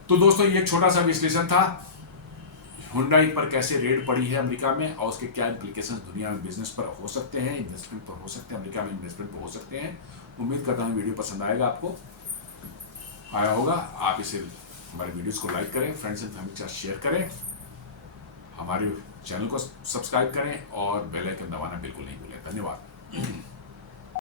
तो दोस्तों ये एक छोटा सा विश्लेषण था हुंडई पर कैसे रेड पड़ी है अमेरिका में और उसके क्या इंप्लीकेशंस दुनिया में बिजनेस पर हो सकते हैं, इन्वेस्टमेंट पर हो सकते हैं, अमेरिका में इन्वेस्टमेंट पर हो सकते हैं। उम्मीद करता हूँ वीडियो पसंद आएगा, आपको आया होगा। आप इसे हमारे वीडियोस को लाइक करें, फ्रेंड्स एंड फैमिली के साथ शेयर करें, हमारे चैनल को सब्सक्राइब करें और बेल आइकन दबाना बिल्कुल नहीं भूलें। धन्यवाद।